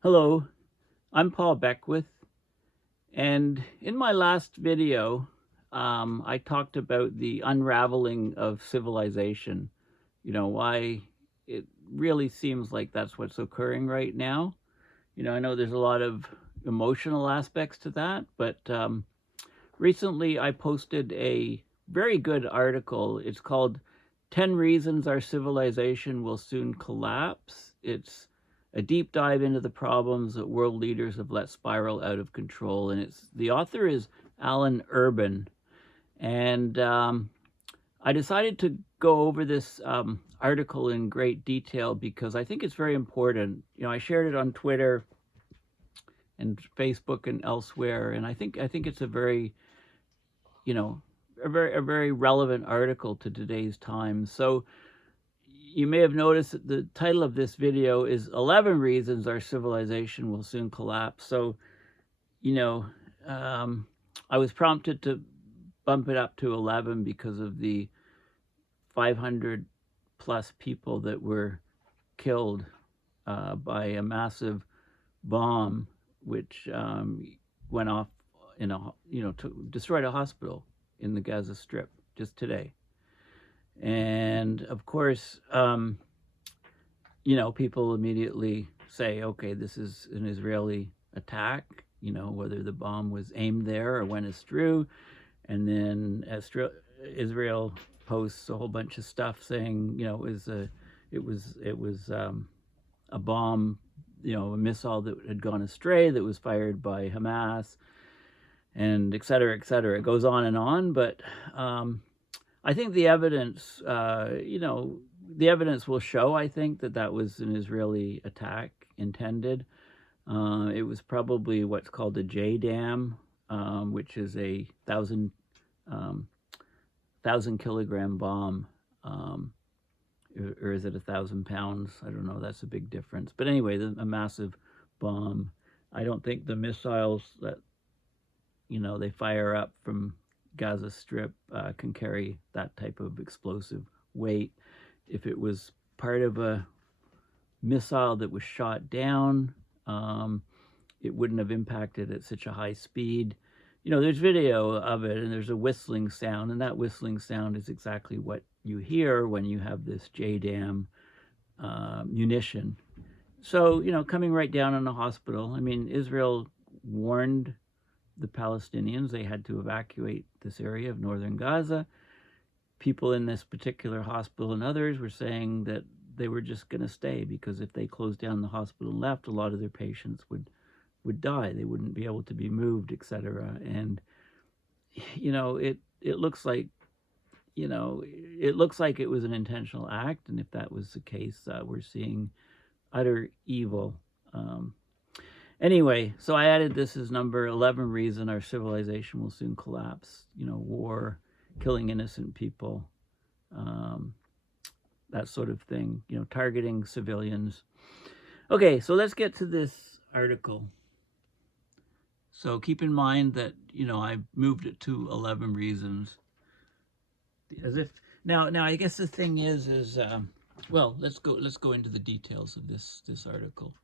Hello, I'm Paul Beckwith, and in my last video, I talked about the unraveling of civilization. Why it really seems like that's what's occurring right now. I know there's a lot of emotional aspects to that, but recently I posted a very good article. It's called 10 Reasons Our Civilization Will Soon Collapse. It's a deep dive into the problems that world leaders have let spiral out of control. And the author is Alan Urban. And I decided to go over this article in great detail because I think it's very important. I shared it on Twitter and Facebook and elsewhere, and I think it's a very you know a very relevant article to today's times. So you may have noticed that the title of this video is 11 Reasons Our Civilization Will Soon Collapse. So, you know, I was prompted to bump it up to 11 because of the 500 plus people that were killed by a massive bomb, which went off destroyed a hospital in the Gaza Strip just today. And of course, people immediately say, okay, this is an Israeli attack, whether the bomb was aimed there or went astray. And then Israel posts a whole bunch of stuff saying, it was a bomb, a missile that had gone astray that was fired by Hamas, and et cetera, et cetera. It goes on, but I think the evidence, the evidence will show, I think, that was an Israeli attack intended. It was probably what's called a JDAM, which is a 1,000 kilogram bomb. Or is it 1,000 pounds? I don't know. That's a big difference. But anyway, a massive bomb. I don't think the missiles that, they fire up from Gaza Strip can carry that type of explosive weight. If it was part of a missile that was shot down, it wouldn't have impacted at such a high speed. There's video of it, and there's a whistling sound, and that whistling sound is exactly what you hear when you have this JDAM munition. So, coming right down on a hospital. I mean, Israel warned the Palestinians they had to evacuate this area of northern Gaza. People in this particular hospital and others were saying that they were just going to stay because if they closed down the hospital and left, a lot of their patients would die. They wouldn't be able to be moved, etc. And it looks like it was an intentional act, and if that was the case, we're seeing utter evil. Anyway, so I added this as number 11 reason our civilization will soon collapse. War, killing innocent people, that sort of thing, targeting civilians. Okay, so let's get to this article. So keep in mind that, I moved it to 11 reasons. As if now I guess the thing is well, let's go into the details of this article.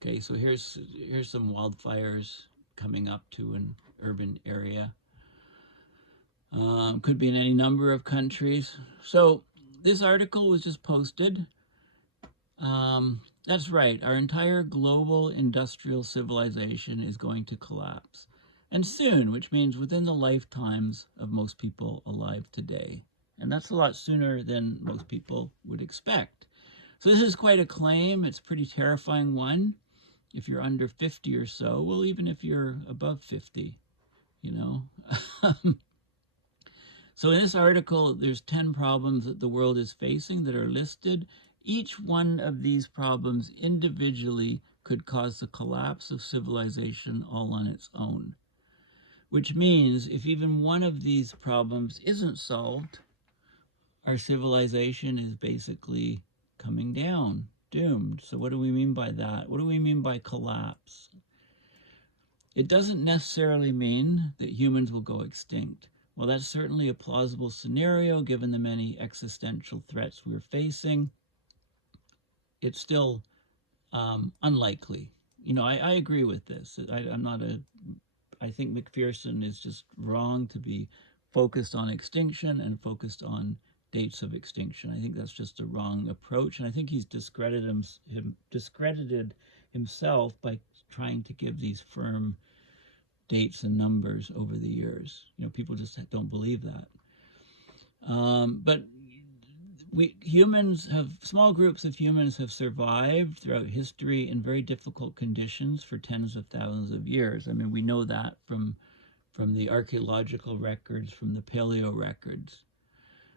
Okay, so here's some wildfires coming up to an urban area. Could be in any number of countries. So this article was just posted. That's right, our entire global industrial civilization is going to collapse. And soon, which means within the lifetimes of most people alive today. And that's a lot sooner than most people would expect. So this is quite a claim. It's a pretty terrifying one. If you're under 50 or so, well, even if you're above 50, So in this article, there's 10 problems that the world is facing that are listed. Each one of these problems individually could cause the collapse of civilization all on its own. Which means if even one of these problems isn't solved, our civilization is basically coming down, doomed. So what do we mean by that? What do we mean by collapse? It doesn't necessarily mean that humans will go extinct. Well, that's certainly a plausible scenario given the many existential threats we're facing. It's still unlikely. I agree with this. I think McPherson is just wrong to be focused on extinction and focused on dates of extinction. I think that's just a wrong approach, and I think he's discredited himself by trying to give these firm dates and numbers over the years. People just don't believe that. But small groups of humans have survived throughout history in very difficult conditions for tens of thousands of years. I mean, we know that from the archaeological records, from the paleo records.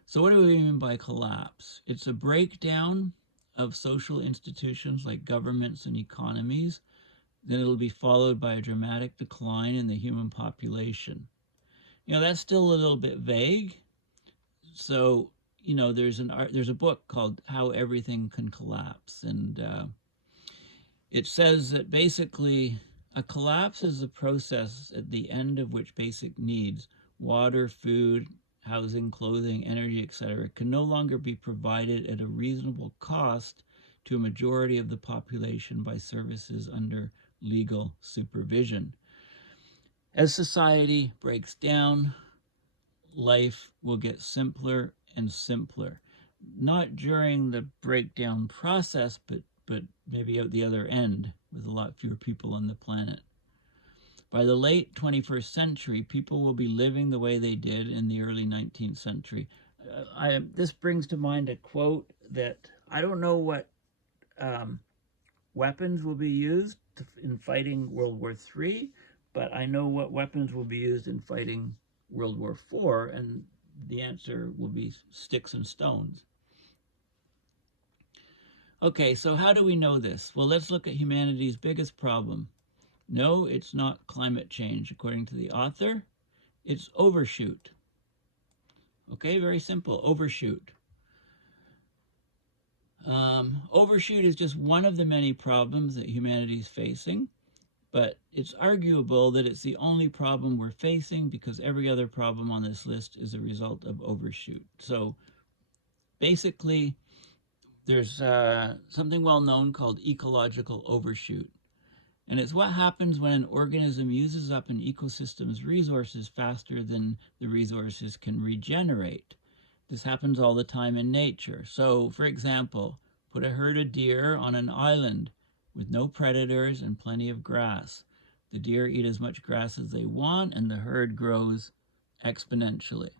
So what do we mean by collapse? It's a breakdown of social institutions like governments and economies. Then it'll be followed by a dramatic decline in the human population. That's still a little bit vague. So, there's a book called How Everything Can Collapse, and it says that basically a collapse is a process at the end of which basic needs, water, food, housing, clothing, energy, etc., can no longer be provided at a reasonable cost to a majority of the population by services under legal supervision. As society breaks down, life will get simpler and simpler. Not during the breakdown process, but maybe out the other end with a lot fewer people on the planet. By the late 21st century, people will be living the way they did in the early 19th century. This brings to mind a quote that I don't know what weapons will be used in fighting World War III, but I know what weapons will be used in fighting World War IV, and the answer will be sticks and stones. Okay, so how do we know this? Well, let's look at humanity's biggest problem. No, it's not climate change, according to the author. It's overshoot. Okay, very simple, overshoot. Overshoot is just one of the many problems that humanity is facing, but it's arguable that it's the only problem we're facing because every other problem on this list is a result of overshoot. So basically, there's something well known called ecological overshoot. And it's what happens when an organism uses up an ecosystem's resources faster than the resources can regenerate. This happens all the time in nature. So, for example, put a herd of deer on an island with no predators and plenty of grass. The deer eat as much grass as they want, and the herd grows exponentially.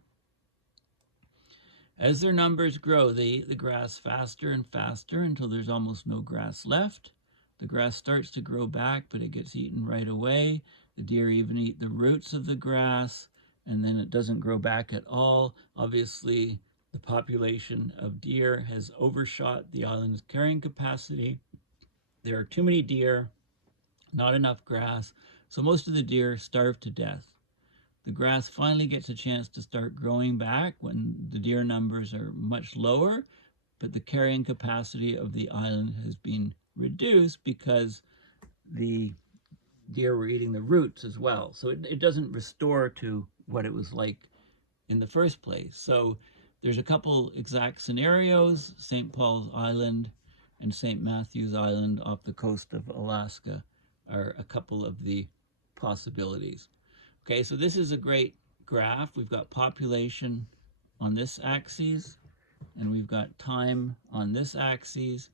As their numbers grow, they eat the grass faster and faster until there's almost no grass left. The grass starts to grow back, but it gets eaten right away. The deer even eat the roots of the grass, and then it doesn't grow back at all. Obviously, the population of deer has overshot the island's carrying capacity. There are too many deer, not enough grass, so most of the deer starve to death. The grass finally gets a chance to start growing back when the deer numbers are much lower, but the carrying capacity of the island has been reduced because the deer were eating the roots as well. So it doesn't restore to what it was like in the first place. So there's a couple exact scenarios. St. Paul's Island and St. Matthew's Island off the coast of Alaska are a couple of the possibilities. Okay, so this is a great graph. We've got population on this axis, and we've got time on this axis.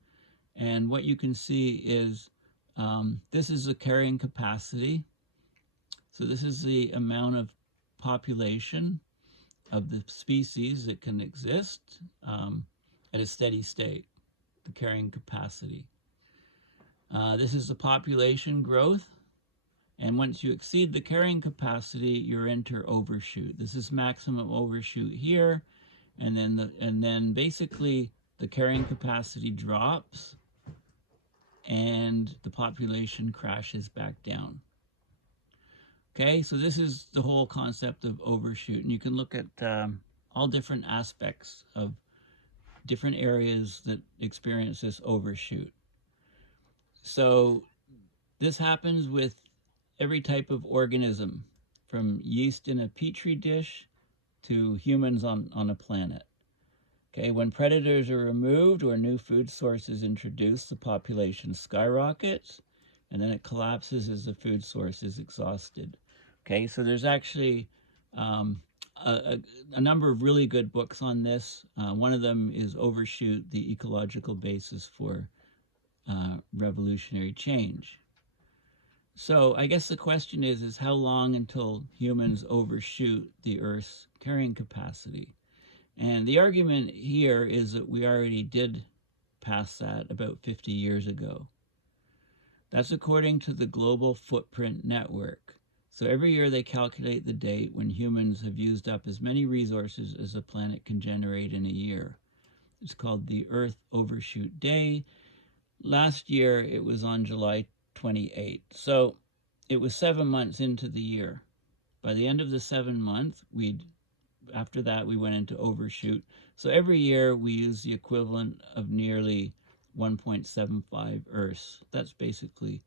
And what you can see is this is the carrying capacity. So this is the amount of population of the species that can exist at a steady state, the carrying capacity. This is the population growth. And once you exceed the carrying capacity, you enter overshoot. This is maximum overshoot here. And then basically the carrying capacity drops and the population crashes back down. Okay, so this is the whole concept of overshoot. And you can look at all different aspects of different areas that experience this overshoot. So this happens with every type of organism, from yeast in a petri dish to humans on a planet. Okay, when predators are removed or new food sources introduced, the population skyrockets. and then it collapses as the food source is exhausted. Okay, so there's actually um, a number of really good books on this. One of them is Overshoot, the Ecological Basis for Revolutionary Change. So I guess the question is how long until humans overshoot the Earth's carrying capacity? And the argument here is that we already did pass that about 50 years ago. That's according to the Global Footprint Network. So every year they calculate the date when humans have used up as many resources as the planet can generate in a year. It's called the Earth Overshoot Day. Last year it was on July 28th. So it was 7 months into the year. By the end of the 7 month, after that we went into overshoot. So every year we use the equivalent of nearly 1.75 Earths. That's basically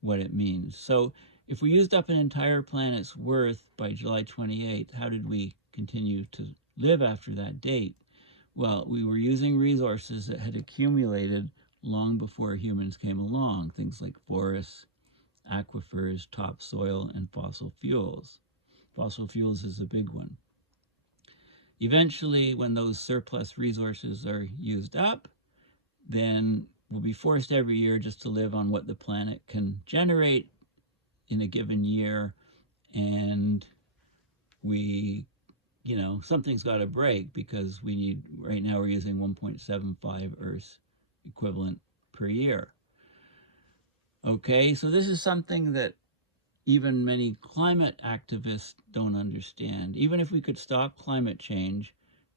what it means. So if we used up an entire planet's worth by July 28th, how did we continue to live after that date? Well, we were using resources that had accumulated long before humans came along, things like forests, aquifers, topsoil, and fossil fuels. Fossil fuels is a big one. Eventually, when those surplus resources are used up, then we'll be forced every year just to live on what the planet can generate in a given year, and something's got to break because right now we're using 1.75 Earths equivalent per year. Okay, so this is something that even many climate activists don't understand. Even if we could stop climate change,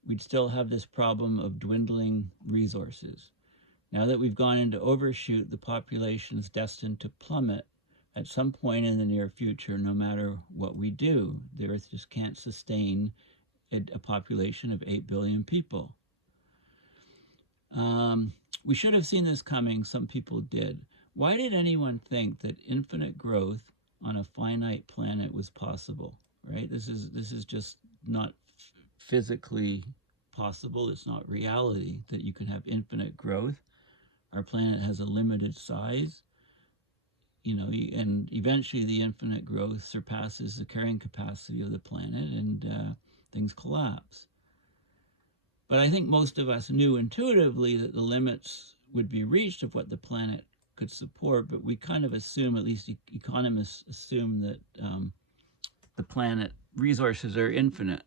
we'd still have this problem of dwindling resources. Now that we've gone into overshoot, the population is destined to plummet at some point in the near future, no matter what we do. The Earth just can't sustain a population of 8 billion people. We should have seen this coming. Some people did. Why did anyone think that infinite growth on a finite planet was possible, right? This is just not physically possible. It's not reality that you can have infinite growth. Our planet has a limited size, and eventually the infinite growth surpasses the carrying capacity of the planet, and things collapse. But I think most of us knew intuitively that the limits would be reached of what the planet could support, but we kind of assume, at least economists assume, that the planet resources are infinite,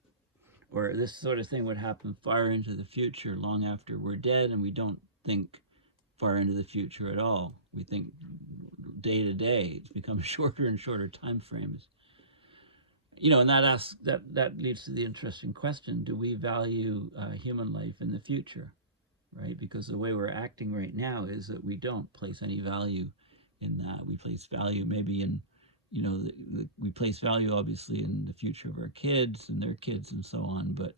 or this sort of thing would happen far into the future, long after we're dead, and we don't think far into the future at all. We think day to day. It's become shorter and shorter time frames. And that leads to the interesting question: do we value human life in the future? Right? Because the way we're acting right now is that we don't place any value in that. We place value maybe in, we place value obviously in the future of our kids and their kids and so on. But,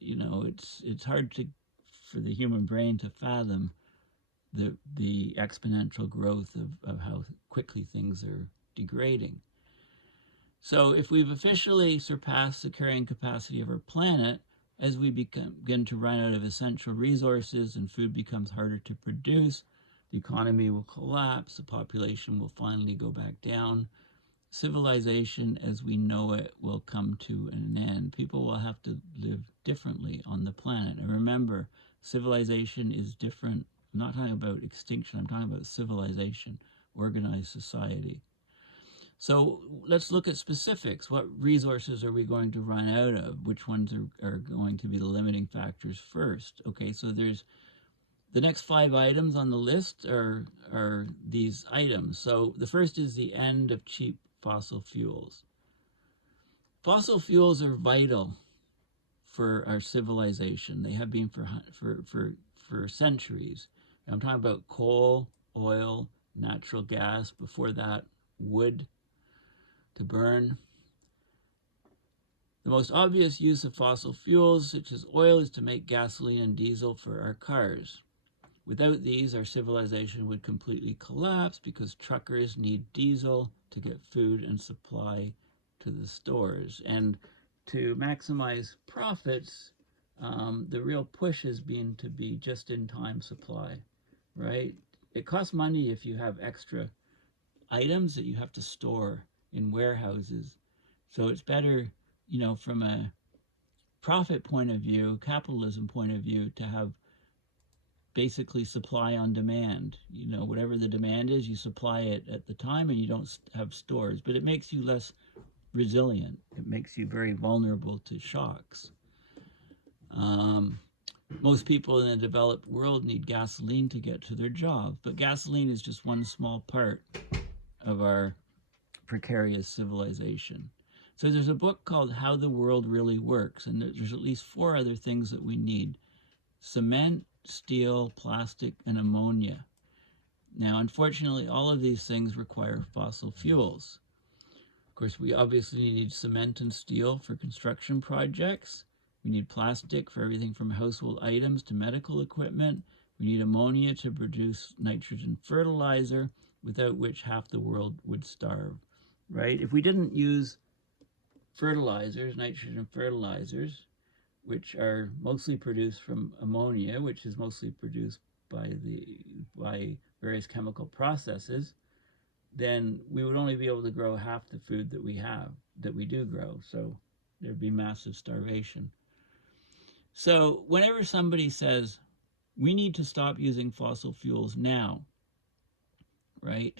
it's hard for the human brain to fathom the exponential growth of how quickly things are degrading. So if we've officially surpassed the carrying capacity of our planet, as we begin to run out of essential resources and food becomes harder to produce, the economy will collapse, the population will finally go back down. Civilization as we know it will come to an end. People will have to live differently on the planet. And remember, civilization is different. I'm not talking about extinction, I'm talking about civilization, organized society. So let's look at specifics. What resources are we going to run out of? Which ones are going to be the limiting factors first? Okay, so there's the next 5 items on the list are these items. So the first is the end of cheap fossil fuels. Fossil fuels are vital for our civilization. They have been for centuries. I'm talking about coal, oil, natural gas, before that, wood to burn. The most obvious use of fossil fuels, such as oil, is to make gasoline and diesel for our cars. Without these, our civilization would completely collapse because truckers need diesel to get food and supply to the stores. And to maximize profits, the real push has been to be just-in-time supply, right? It costs money if you have extra items that you have to store in warehouses. So it's better, from a profit point of view, capitalism point of view, to have basically supply on demand. Whatever the demand is, you supply it at the time and you don't have stores. But it makes you less resilient. It makes you very vulnerable to shocks. Most people in the developed world need gasoline to get to their jobs, but gasoline is just one small part of our precarious civilization. So there's a book called How the World Really Works, and there's at least 4 other things that we need: cement, steel, plastic, and ammonia. Now, unfortunately, all of these things require fossil fuels. Of course, we obviously need cement and steel for construction projects. We need plastic for everything from household items to medical equipment. We need ammonia to produce nitrogen fertilizer, without which half the world would starve, right? If we didn't use fertilizers, nitrogen fertilizers, which are mostly produced from ammonia, which is mostly produced by various chemical processes, then we would only be able to grow half the food that we do grow. So there'd be massive starvation. So whenever somebody says, we need to stop using fossil fuels now, right?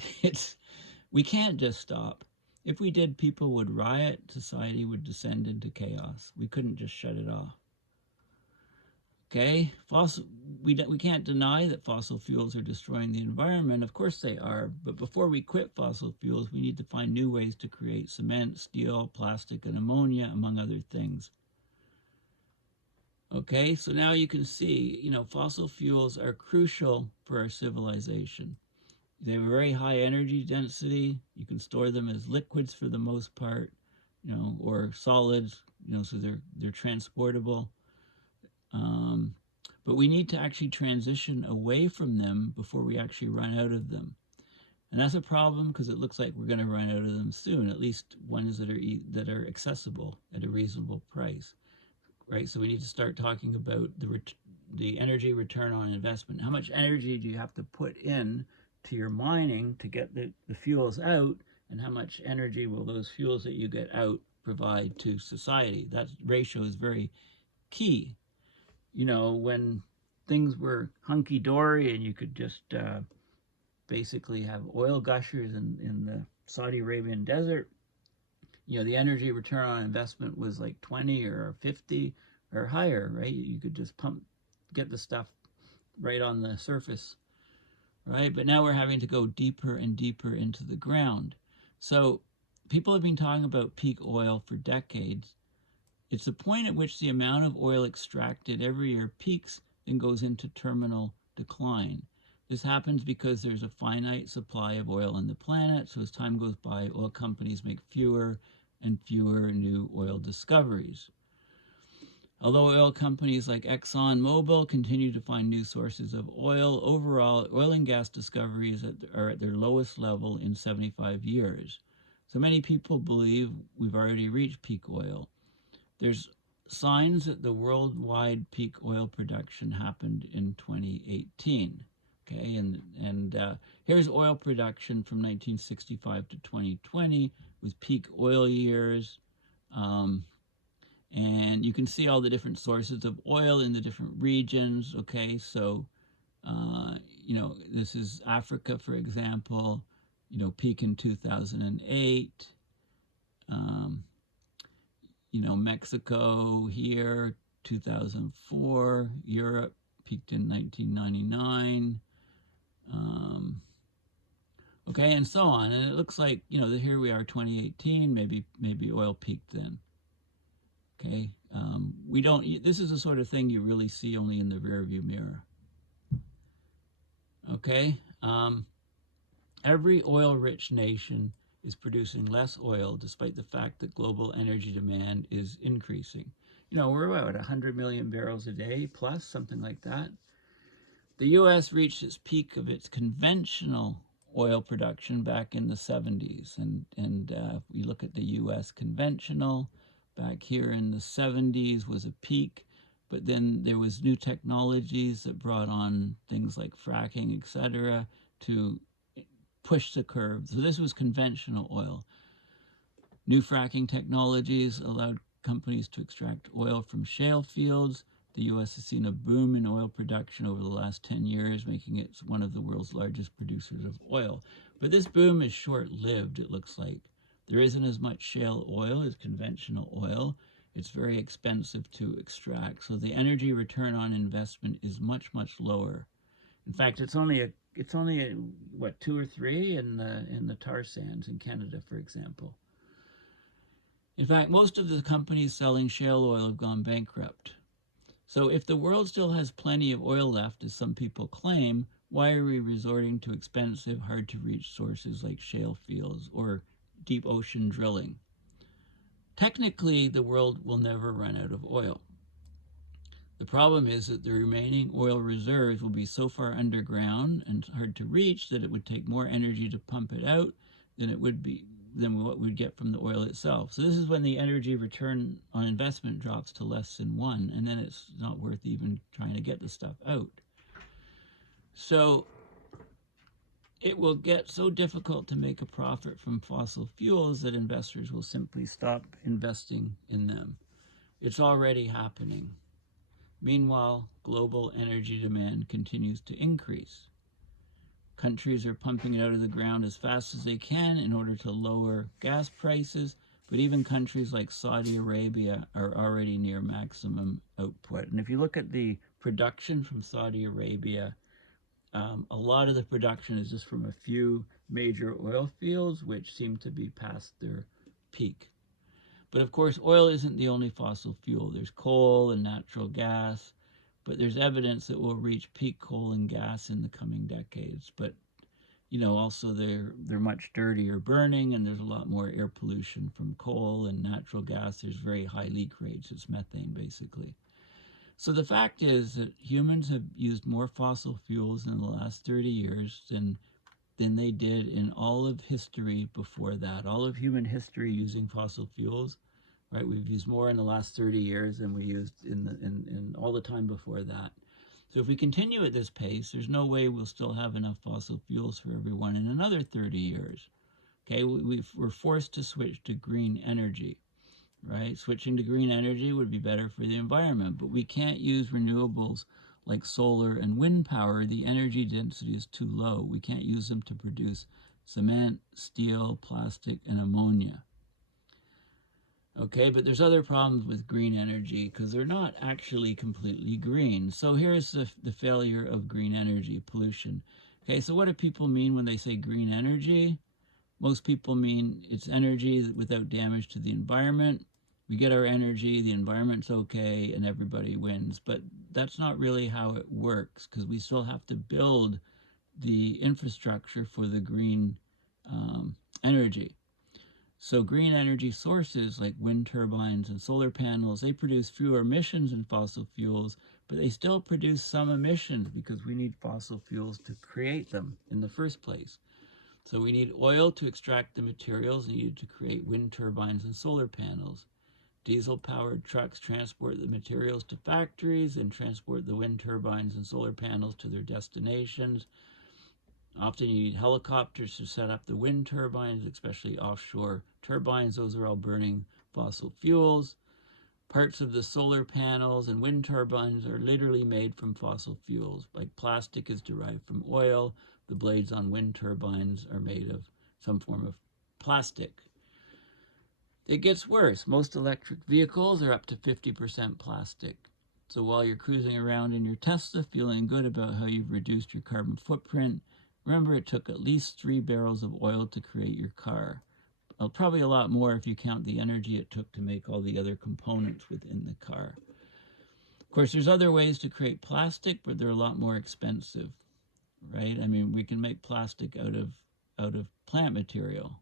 We can't just stop. If we did, people would riot, society would descend into chaos. We couldn't just shut it off. Okay, we can't deny that fossil fuels are destroying the environment. Of course they are, but before we quit fossil fuels, we need to find new ways to create cement, steel, plastic, and ammonia, among other things. Okay, so now you can see, fossil fuels are crucial for our civilization. They have a very high energy density. You can store them as liquids for the most part, or solids, so they're transportable. But we need to actually transition away from them before we actually run out of them. And that's a problem because it looks like we're going to run out of them soon, at least ones that are accessible at a reasonable price, right? So we need to start talking about the energy return on investment. How much energy do you have to put in to your mining to get the fuels out, and how much energy will those fuels that you get out provide to society? That ratio is very key. When things were hunky-dory and you could just basically have oil gushers in the Saudi Arabian desert, the energy return on investment was like 20 or 50 or higher, right? You could just get the stuff right on the surface, right? But now we're having to go deeper and deeper into the ground. So people have been talking about peak oil for decades. It's the point at which the amount of oil extracted every year peaks and goes into terminal decline. This happens because there's a finite supply of oil on the planet, so as time goes by, oil companies make fewer and fewer new oil discoveries. Although oil companies like ExxonMobil continue to find new sources of oil, overall, oil and gas discoveries are at their lowest level in 75 years. So many people believe we've already reached peak oil. There's signs that the worldwide peak oil production happened in 2018. Okay, and here's oil production from 1965 to 2020 with peak oil years. And you can see all the different sources of oil in the different regions. Okay, so, this is Africa, for example, peak in 2008. Mexico here, 2004. Europe peaked in 1999. Okay, and so on. And it looks like, here we are, 2018, maybe oil peaked then. Okay, this is the sort of thing you really see only in the rearview mirror. Okay, every oil-rich nation is producing less oil despite the fact that global energy demand is increasing. We're about 100 million barrels a day plus, something like that. The U.S. reached its peak of its conventional oil production back in the 70s. And if we look at the U.S. conventional, back here in the 70s was a peak, but then there was new technologies that brought on things like fracking, etc., to pushed the curve. So this was conventional oil. New fracking technologies allowed companies to extract oil from shale fields. The U.S. has seen a boom in oil production over the last 10 years, making it one of the world's largest producers of oil. But this boom is short-lived, it looks like. There isn't as much shale oil as conventional oil. It's very expensive to extract, so the energy return on investment is much, much lower. In fact, it's only what, 2 or 3 in the tar sands in Canada, for example. In fact, most of the companies selling shale oil have gone bankrupt. So if the world still has plenty of oil left, as some people claim, why are we resorting to expensive, hard-to-reach sources like shale fields or deep ocean drilling? Technically, the world will never run out of oil. The problem is that the remaining oil reserves will be so far underground and hard to reach that it would take more energy to pump it out than what we'd get from the oil itself. So this is when the energy return on investment drops to less than 1, and then it's not worth even trying to get the stuff out. So it will get so difficult to make a profit from fossil fuels that investors will simply stop investing in them. It's already happening. Meanwhile, global energy demand continues to increase. Countries are pumping it out of the ground as fast as they can in order to lower gas prices, but even countries like Saudi Arabia are already near maximum output. And if you look at the production from Saudi Arabia, a lot of the production is just from a few major oil fields, which seem to be past their peak. But of course, oil isn't the only fossil fuel. There's coal and natural gas, but there's evidence that we'll reach peak coal and gas in the coming decades. But, you know, also they're much dirtier burning, and there's a lot more air pollution from coal and natural gas. There's very high leak rates. It's methane, basically. So the fact is that humans have used more fossil fuels in the last 30 years than they did in all of history before that. All of human history using fossil fuels, right? We've used more in the last 30 years than we used in all the time before that. So if we continue at this pace, there's no way we'll still have enough fossil fuels for everyone in another 30 years. Okay, we're forced to switch to green energy, right? Switching to green energy would be better for the environment, but we can't use renewables like solar and wind power. The energy density is too low. We can't use them to produce cement, steel, plastic, and ammonia. Okay, but there's other problems with green energy because they're not actually completely green. So here's the failure of green energy: pollution. Okay, so what do people mean when they say green energy? Most people mean it's energy without damage to the environment. We get our energy, the environment's okay, and everybody wins. But that's not really how it works, because we still have to build the infrastructure for the green energy. So green energy sources like wind turbines and solar panels, they produce fewer emissions than fossil fuels, but they still produce some emissions because we need fossil fuels to create them in the first place. So we need oil to extract the materials needed to create wind turbines and solar panels. Diesel-powered trucks transport the materials to factories and transport the wind turbines and solar panels to their destinations. Often you need helicopters to set up the wind turbines, especially offshore turbines. Those are all burning fossil fuels. Parts of the solar panels and wind turbines are literally made from fossil fuels. Like plastic is derived from oil. The blades on wind turbines are made of some form of plastic. It gets worse. Most electric vehicles are up to 50% plastic. So while you're cruising around in your Tesla feeling good about how you've reduced your carbon footprint, remember it took at least 3 barrels of oil to create your car. Well, probably a lot more if you count the energy it took to make all the other components within the car. Of course, there's other ways to create plastic, but they're a lot more expensive, right? I mean, we can make plastic out of plant material.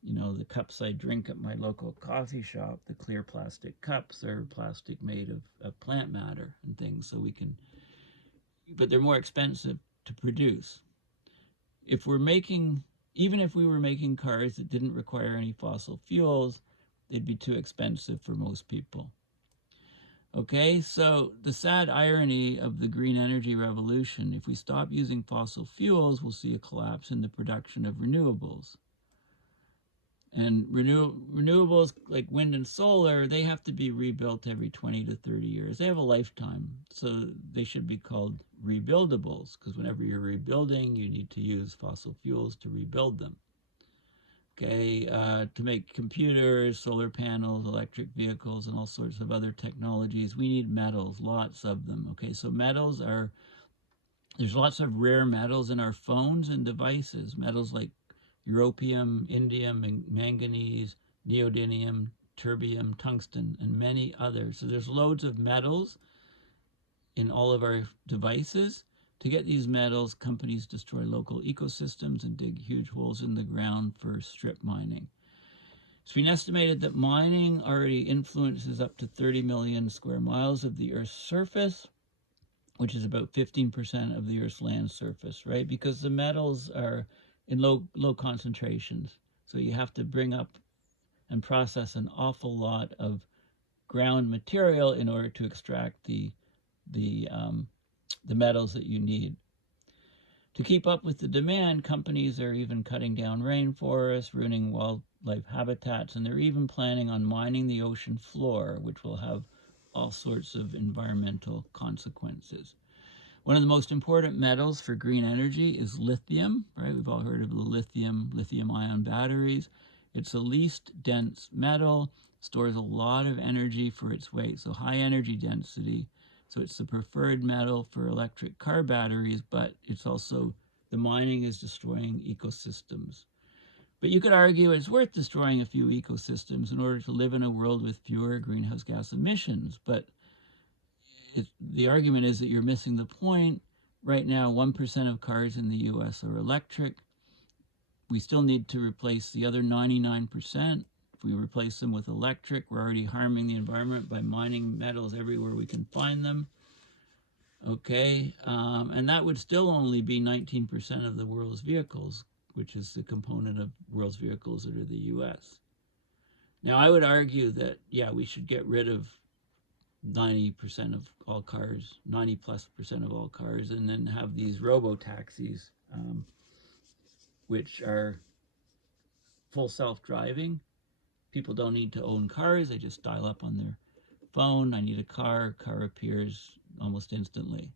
You know, the cups I drink at my local coffee shop, the clear plastic cups, are plastic made of plant matter and things, so we can, but they're more expensive to produce. Even if we were making cars that didn't require any fossil fuels, they'd be too expensive for most people. Okay, so the sad irony of the green energy revolution, if we stop using fossil fuels, we'll see a collapse in the production of renewables. And renewables like wind and solar, they have to be rebuilt every 20 to 30 years. They have a lifetime, so they should be called rebuildables, because whenever you're rebuilding, you need to use fossil fuels to rebuild them. Okay, to make computers, solar panels, electric vehicles, and all sorts of other technologies, we need metals, lots of them. Okay, so metals are, there's lots of rare metals in our phones and devices, metals like europium, indium, manganese, neodymium, terbium, tungsten, and many others. So there's loads of metals in all of our devices. To get these metals, companies destroy local ecosystems and dig huge holes in the ground for strip mining. It's been estimated that mining already influences up to 30 million square miles of the Earth's surface, which is about 15% of the Earth's land surface, right? Because the metals are in low concentrations. So you have to bring up and process an awful lot of ground material in order to extract the metals that you need. To keep up with the demand, companies are even cutting down rainforests, ruining wildlife habitats, and they're even planning on mining the ocean floor, which will have all sorts of environmental consequences. One of the most important metals for green energy is lithium, right? We've all heard of the lithium-ion batteries. It's the least dense metal, stores a lot of energy for its weight, so high energy density. So it's the preferred metal for electric car batteries, but it's also, the mining is destroying ecosystems. But you could argue it's worth destroying a few ecosystems in order to live in a world with fewer greenhouse gas emissions, but the argument is that you're missing the point. Right now, 1% of cars in the US are electric. We still need to replace the other 99%. If we replace them with electric, we're already harming the environment by mining metals everywhere we can find them. Okay, and that would still only be 19% of the world's vehicles, which is the component of world's vehicles that are the US. Now, I would argue that, yeah, we should get rid of 90% of all cars, 90+% of all cars, and then have these robo-taxis, which are full self-driving. People don't need to own cars, they just dial up on their phone, I need a car appears almost instantly.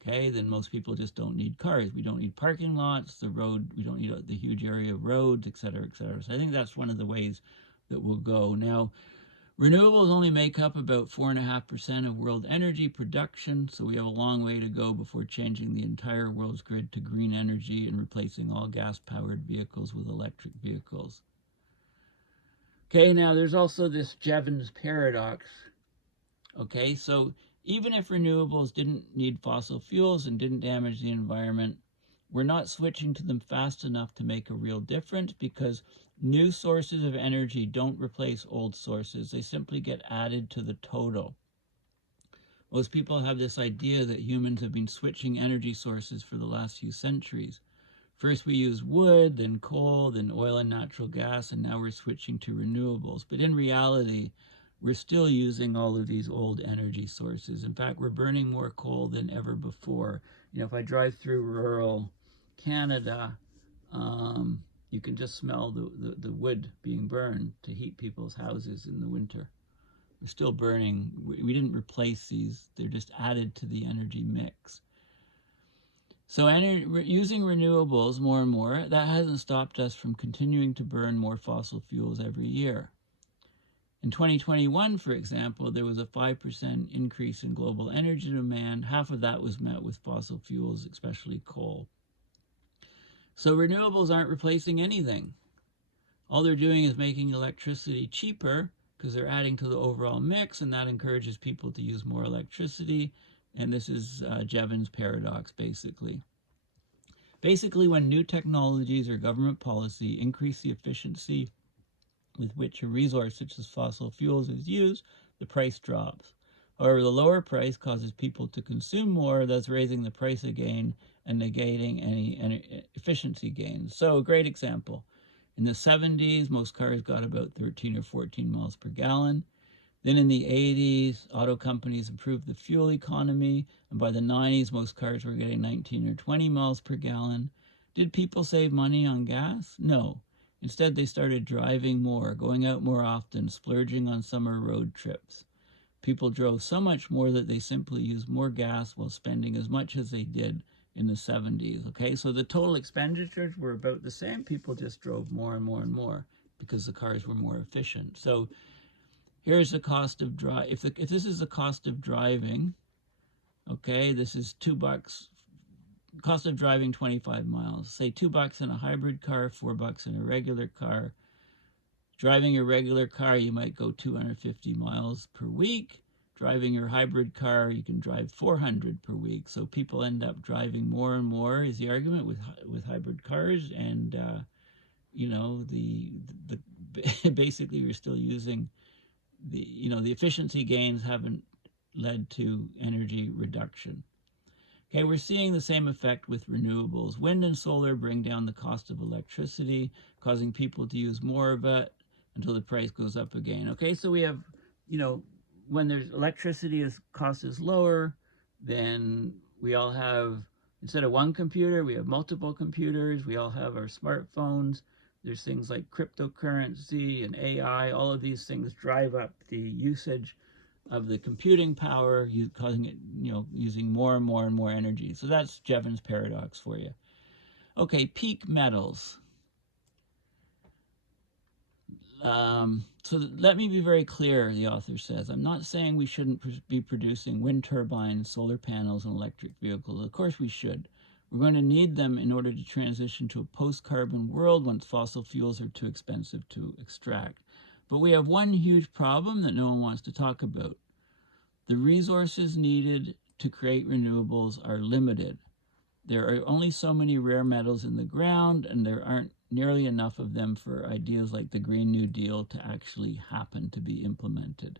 Okay, then most people just don't need cars. We don't need parking lots, we don't need the huge area of roads, etc., etc. So I think that's one of the ways that we'll go. Now, renewables only make up about 4.5% of world energy production, so we have a long way to go before changing the entire world's grid to green energy and replacing all gas-powered vehicles with electric vehicles. Okay, now there's also this Jevons paradox. Okay, so even if renewables didn't need fossil fuels and didn't damage the environment, we're not switching to them fast enough to make a real difference because new sources of energy don't replace old sources. They simply get added to the total. Most people have this idea that humans have been switching energy sources for the last few centuries. First we used wood, then coal, then oil and natural gas, and now we're switching to renewables. But in reality, we're still using all of these old energy sources. In fact, we're burning more coal than ever before. You know, if I drive through rural Canada, you can just smell the wood being burned to heat people's houses in the winter. We're still burning. We didn't replace these. They're just added to the energy mix. So using renewables more and more, that hasn't stopped us from continuing to burn more fossil fuels every year. In 2021, for example, there was a 5% increase in global energy demand. Half of that was met with fossil fuels, especially coal. So renewables aren't replacing anything. All they're doing is making electricity cheaper because they're adding to the overall mix, and that encourages people to use more electricity. And this is Jevons paradox, basically. Basically, when new technologies or government policy increase the efficiency with which a resource such as fossil fuels is used, the price drops. However, the lower price causes people to consume more, thus raising the price again and negating any efficiency gains. So a great example. In the 70s, most cars got about 13 or 14 miles per gallon. Then in the 80s, auto companies improved the fuel economy, and by the 90s, most cars were getting 19 or 20 miles per gallon. Did people save money on gas? No. Instead, they started driving more, going out more often, splurging on summer road trips. People drove so much more that they simply used more gas while spending as much as they did in the 70s. Okay, so the total expenditures were about the same. People just drove more and more and more because the cars were more efficient. So here's the cost of drive. If this is the cost of driving, okay, this is $2. Cost of driving 25 miles. Say $2 in a hybrid car, $4 in a regular car. Driving your regular car, you might go 250 miles per week. Driving your hybrid car, you can drive 400 per week. So people end up driving more and more, is the argument with hybrid cars. And you know, the basically you're still using the efficiency gains haven't led to energy reduction. Okay, we're seeing the same effect with renewables. Wind and solar bring down the cost of electricity, causing people to use more of it until the price goes up again. Okay, so we have, when there's electricity cost is lower, then we all have, instead of one computer, we have multiple computers. We all have our smartphones. There's things like cryptocurrency and AI. All of these things drive up the usage of the computing power, causing it, using more and more and more energy. So that's Jevons paradox for you. Okay, peak metals. So let me be very clear, the author says. I'm not saying we shouldn't be producing wind turbines, solar panels, and electric vehicles. Of course we should. We're going to need them in order to transition to a post-carbon world once fossil fuels are too expensive to extract. But we have one huge problem that no one wants to talk about. The resources needed to create renewables are limited. There are only so many rare metals in the ground, and there aren't nearly enough of them for ideas like the Green New Deal to actually happen to be implemented.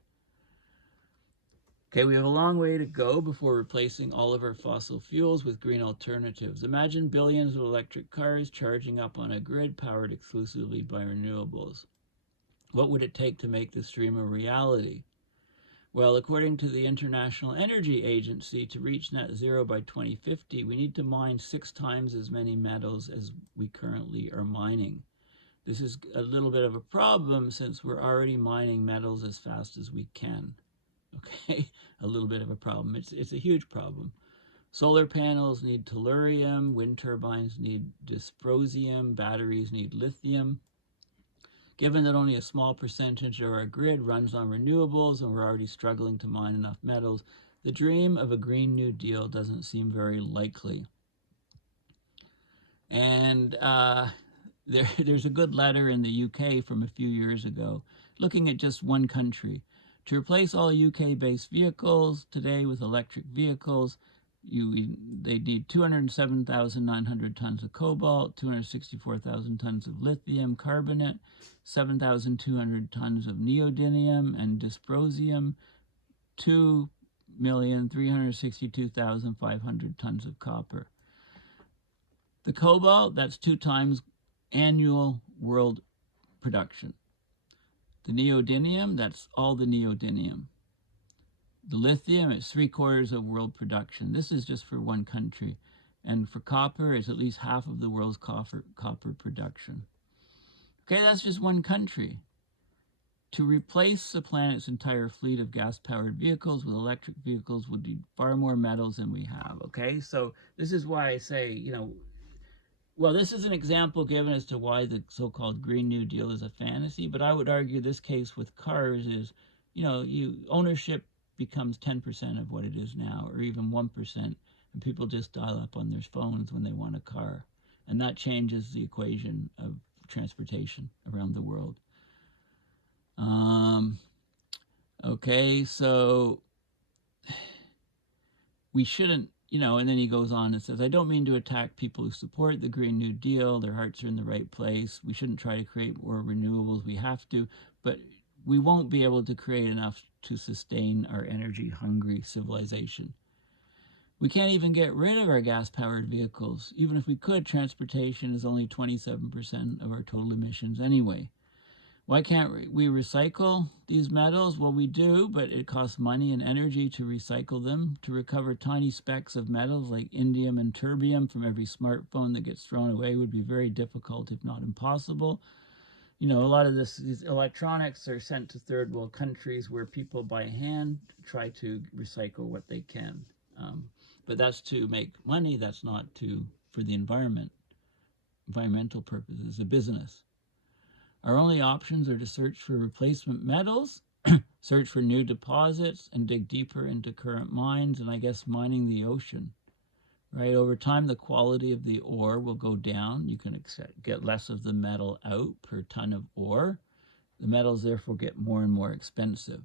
Okay, we have a long way to go before replacing all of our fossil fuels with green alternatives. Imagine billions of electric cars charging up on a grid powered exclusively by renewables. What would it take to make this dream a reality? Well, according to the International Energy Agency, to reach net zero by 2050, we need to mine 6 times as many metals as we currently are mining. This is a little bit of a problem since we're already mining metals as fast as we can. Okay, a little bit of a problem. It's a huge problem. Solar panels need tellurium, wind turbines need dysprosium, batteries need lithium. Given that only a small percentage of our grid runs on renewables and we're already struggling to mine enough metals, the dream of a Green New Deal doesn't seem very likely. And there's a good letter in the UK from a few years ago looking at just one country. To replace all UK-based vehicles today with electric vehicles, they need 207,900 tons of cobalt, 264,000 tons of lithium carbonate, 7,200 tons of neodymium and dysprosium, 2,362,500 tons of copper. The cobalt, that's 2 times annual world production. The neodymium, that's all the neodymium. The lithium is 3/4 of world production. This is just for one country. And for copper, it's at least half of the world's copper production. Okay, that's just one country. To replace the planet's entire fleet of gas-powered vehicles with electric vehicles would need far more metals than we have, okay? So this is why I say, well, this is an example given as to why the so-called Green New Deal is a fantasy, but I would argue this case with cars is, ownership becomes 10% of what it is now, or even 1%, and people just dial up on their phones when they want a car. And that changes the equation of transportation around the world. Okay, so we shouldn't, and then he goes on and says, I don't mean to attack people who support the Green New Deal. Their hearts are in the right place. We shouldn't try to create more renewables. We have to, but we won't be able to create enough to sustain our energy-hungry civilization. We can't even get rid of our gas-powered vehicles. Even if we could, transportation is only 27% of our total emissions anyway. Why can't we recycle these metals? Well, we do, but it costs money and energy to recycle them. To recover tiny specks of metals like indium and terbium from every smartphone that gets thrown away would be very difficult, if not impossible. You know, a lot of these electronics are sent to third world countries where people by hand try to recycle what they can. But that's to make money, that's not for the environmental purposes, a business. Our only options are to search for replacement metals, search for new deposits, and dig deeper into current mines, and I guess mining the ocean. Right? Over time, the quality of the ore will go down. You can get less of the metal out per ton of ore. The metals therefore get more and more expensive.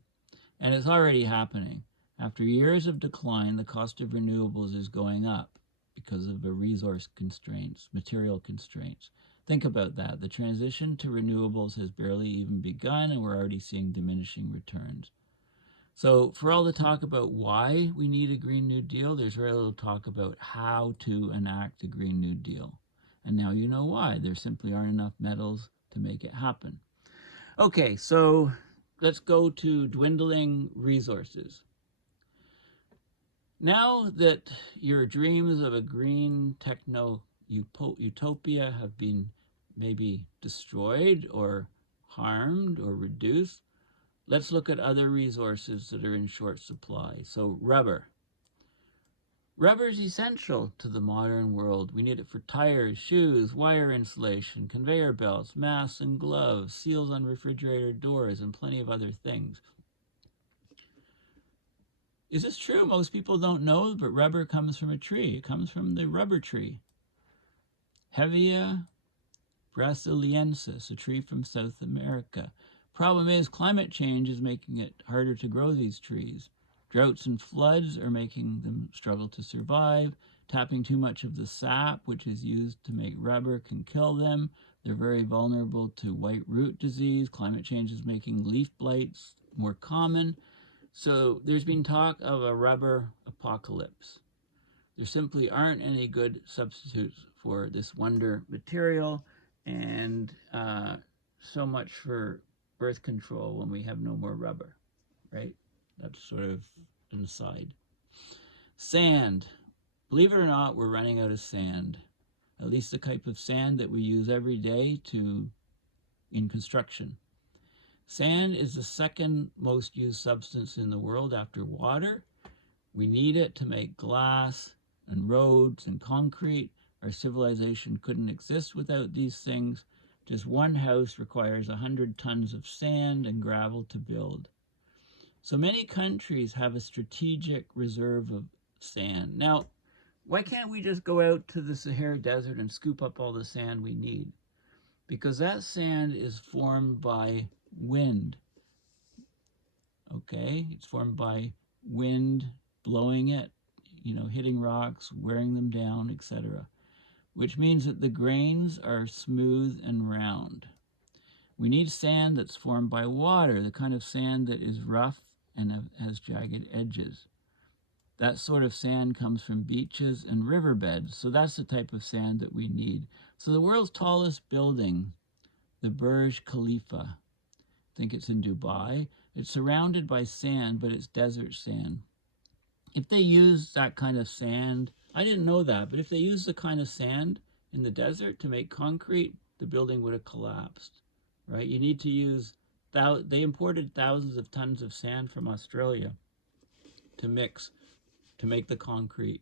And it's already happening. After years of decline, the cost of renewables is going up because of the resource constraints, material constraints. Think about that. The transition to renewables has barely even begun, and we're already seeing diminishing returns. So for all the talk about why we need a Green New Deal, there's very little talk about how to enact a Green New Deal. And now you know why. There simply aren't enough metals to make it happen. Okay, so let's go to dwindling resources. Now that your dreams of a green utopia have been maybe destroyed or harmed or reduced, let's look at other resources that are in short supply. So rubber. Rubber is essential to the modern world. We need it for tires, shoes, wire insulation, conveyor belts, masks and gloves, seals on refrigerator doors, and plenty of other things. Is this true? Most people don't know, but rubber comes from a tree. It comes from the rubber tree. Hevea brasiliensis, a tree from South America. Problem is, climate change is making it harder to grow these trees. Droughts and floods are making them struggle to survive. Tapping too much of the sap, which is used to make rubber, can kill them. They're very vulnerable to white root disease. Climate change is making leaf blights more common. So there's been talk of a rubber apocalypse. There simply aren't any good substitutes for this wonder material, and so much for birth control when we have no more rubber, right? That's sort of an aside. Sand. Believe it or not, we're running out of sand. At least the type of sand that we use every day in construction. Sand is the second most used substance in the world after water. We need it to make glass and roads and concrete. Our civilization couldn't exist without these things. Just one house requires 100 tons of sand and gravel to build. So many countries have a strategic reserve of sand. Now, why can't we just go out to the Sahara Desert and scoop up all the sand we need? Because that sand is formed by wind. Okay, it's formed by wind blowing it, hitting rocks, wearing them down, etc. Which means that the grains are smooth and round. We need sand that's formed by water, the kind of sand that is rough and has jagged edges. That sort of sand comes from beaches and riverbeds, so that's the type of sand that we need. So the world's tallest building, the Burj Khalifa, I think it's in Dubai, it's surrounded by sand, but it's desert sand. If they use that kind of sand, I didn't know that, but if they use the kind of sand in the desert to make concrete, the building would have collapsed, right? You need to use, they imported thousands of tons of sand from Australia to mix, to make the concrete.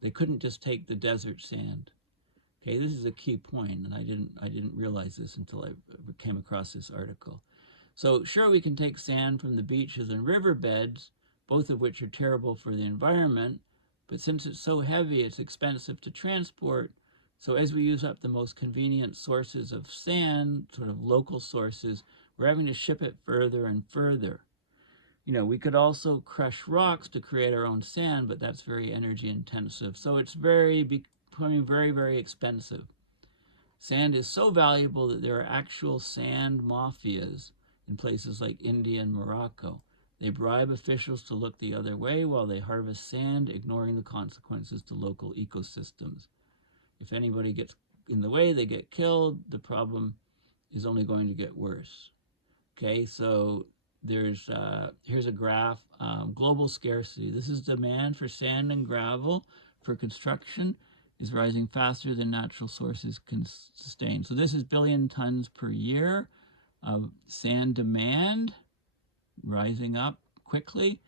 They couldn't just take the desert sand. Okay, this is a key point, and I didn't realize this until I came across this article. So sure, we can take sand from the beaches and riverbeds, both of which are terrible for the environment, but since it's so heavy, it's expensive to transport. So as we use up the most convenient sources of sand, sort of local sources, we're having to ship it further and further. We could also crush rocks to create our own sand, but that's very energy intensive. So it's becoming very, very expensive. Sand is so valuable that there are actual sand mafias in places like India and Morocco. They bribe officials to look the other way while they harvest sand, ignoring the consequences to local ecosystems. If anybody gets in the way, they get killed. The problem is only going to get worse. Okay, so here's a graph, global scarcity. This is demand for sand and gravel for construction is rising faster than natural sources can sustain. So this is billion tons per year of sand demand rising up quickly.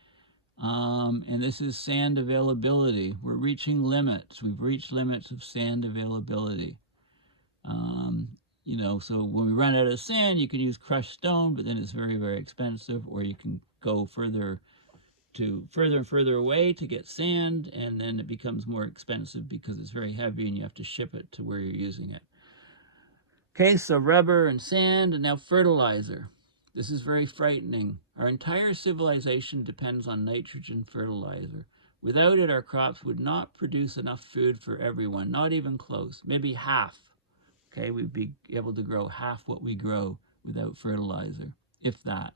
And this is sand availability. We're reaching limits. We've reached limits of sand availability. You know, so when we run out of sand, you can use crushed stone, but then it's very, very expensive, or you can go further and further away to get sand, and then it becomes more expensive because it's very heavy and you have to ship it to where you're using it. Okay, so rubber and sand, and now fertilizer. This is very frightening. Our entire civilization depends on nitrogen fertilizer. Without it, our crops would not produce enough food for everyone, not even close, maybe half. Okay, we'd be able to grow half what we grow without fertilizer, if that.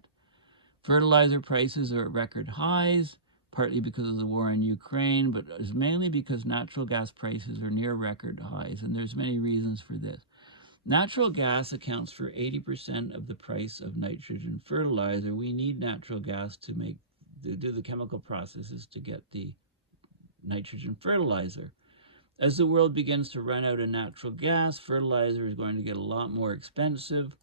Fertilizer prices are at record highs, partly because of the war in Ukraine, but it's mainly because natural gas prices are near record highs, and there's many reasons for this. Natural gas accounts for 80% of the price of nitrogen fertilizer. We need natural gas to do the chemical processes to get the nitrogen fertilizer. As the world begins to run out of natural gas, fertilizer is going to get a lot more expensive.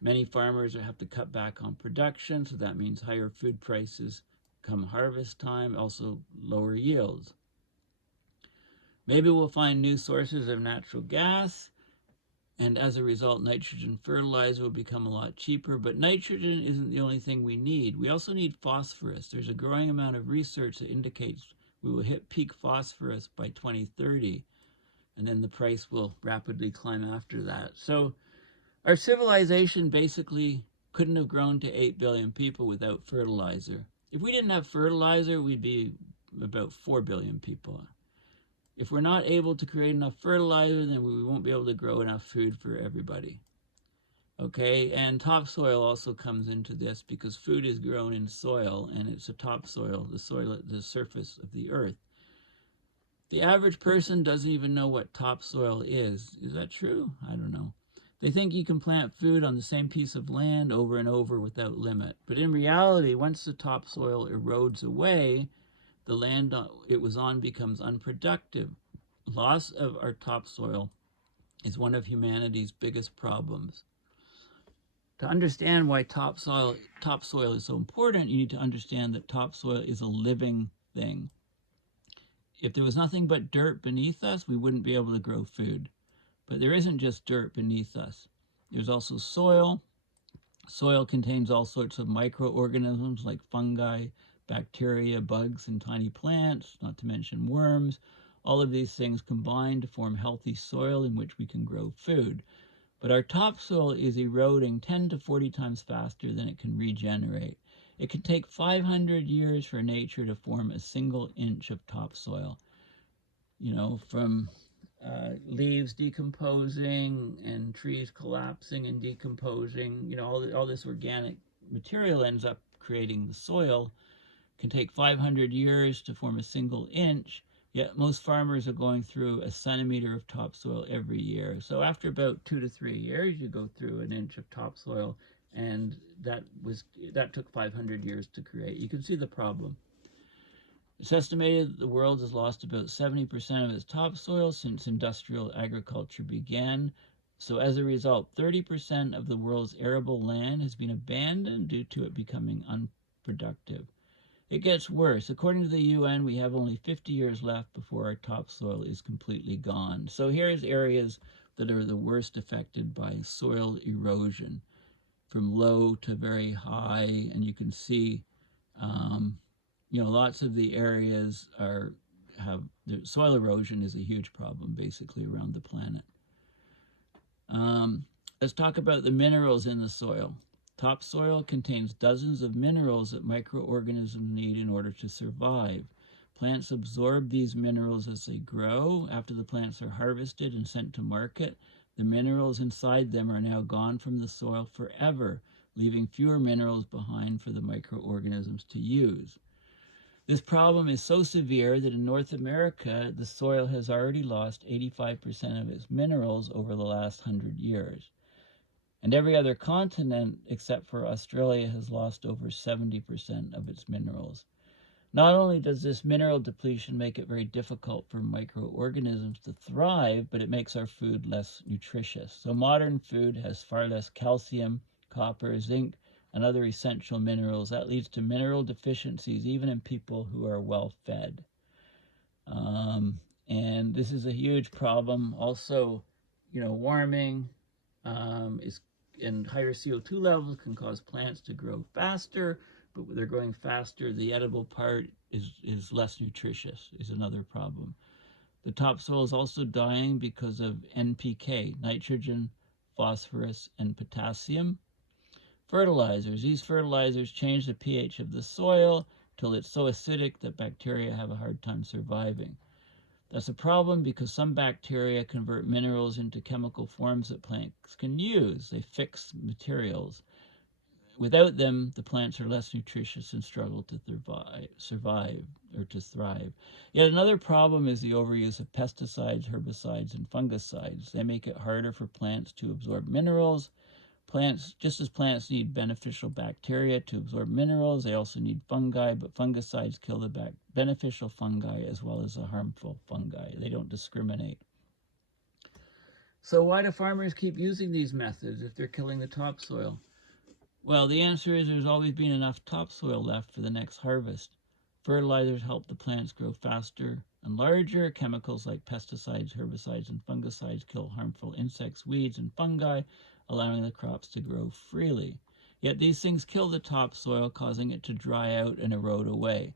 Many farmers have to cut back on production, so that means higher food prices come harvest time, also lower yields. Maybe we'll find new sources of natural gas, and as a result, nitrogen fertilizer will become a lot cheaper. But nitrogen isn't the only thing we need. We also need phosphorus. There's a growing amount of research that indicates we will hit peak phosphorus by 2030, and then the price will rapidly climb after that. So our civilization basically couldn't have grown to 8 billion people without fertilizer. If we didn't have fertilizer, we'd be about 4 billion people. If we're not able to create enough fertilizer, then we won't be able to grow enough food for everybody. Okay, and topsoil also comes into this because food is grown in soil, and it's a topsoil, the soil at the surface of the earth. The average person doesn't even know what topsoil is. Is that true? I don't know. They think you can plant food on the same piece of land over and over without limit. But in reality, once the topsoil erodes away, the land it was on becomes unproductive. Loss of our topsoil is one of humanity's biggest problems. To understand why topsoil is so important, you need to understand that topsoil is a living thing. If there was nothing but dirt beneath us, we wouldn't be able to grow food. But there isn't just dirt beneath us. There's also soil. Soil contains all sorts of microorganisms like fungi, bacteria, bugs, and tiny plants, not to mention worms. All of these things combine to form healthy soil in which we can grow food. But our topsoil is eroding 10 to 40 times faster than it can regenerate. It can take 500 years for nature to form a single inch of topsoil. You know, from leaves decomposing and trees collapsing and decomposing, you know, all this organic material ends up creating the soil. It can take 500 years to form a single inch, yet most farmers are going through a centimeter of topsoil every year. So after about 2 to 3 years, you go through an inch of topsoil, and that took 500 years to create. You can see the problem. It's estimated that the world has lost about 70% of its topsoil since industrial agriculture began. So as a result, 30% of the world's arable land has been abandoned due to it becoming unproductive. It gets worse. According to the UN, we have only 50 years left before our topsoil is completely gone. So here's areas that are the worst affected by soil erosion, from low to very high, and you can see you know, lots of the areas the soil erosion is a huge problem basically around the planet. Let's talk about the minerals in the soil. Topsoil contains dozens of minerals that microorganisms need in order to survive. Plants absorb these minerals as they grow. After the plants are harvested and sent to market, the minerals inside them are now gone from the soil forever, leaving fewer minerals behind for the microorganisms to use. This problem is so severe that in North America, the soil has already lost 85% of its minerals over the last 100 years. And every other continent except for Australia has lost over 70% of its minerals. Not only does this mineral depletion make it very difficult for microorganisms to thrive, but it makes our food less nutritious. So modern food has far less calcium, copper, zinc, and other essential minerals. That leads to mineral deficiencies even in people who are well fed. And this is a huge problem. Also, warming is and higher CO2 levels can cause plants to grow faster, but when they're growing faster, the edible part is less nutritious, is another problem. The topsoil is also dying because of NPK, nitrogen, phosphorus, and potassium. Fertilizers. These fertilizers change the pH of the soil till it's so acidic that bacteria have a hard time surviving. That's a problem because some bacteria convert minerals into chemical forms that plants can use. They fix materials. Without them, the plants are less nutritious and struggle to survive or to thrive. Yet another problem is the overuse of pesticides, herbicides, and fungicides. They make it harder for plants to absorb minerals. Just as plants need beneficial bacteria to absorb minerals, they also need fungi, but fungicides kill the beneficial fungi as well as the harmful fungi. They don't discriminate. So why do farmers keep using these methods if they're killing the topsoil? Well, the answer is there's always been enough topsoil left for the next harvest. Fertilizers help the plants grow faster and larger. Chemicals like pesticides, herbicides, and fungicides kill harmful insects, weeds, and fungi, allowing the crops to grow freely. Yet these things kill the topsoil, causing it to dry out and erode away.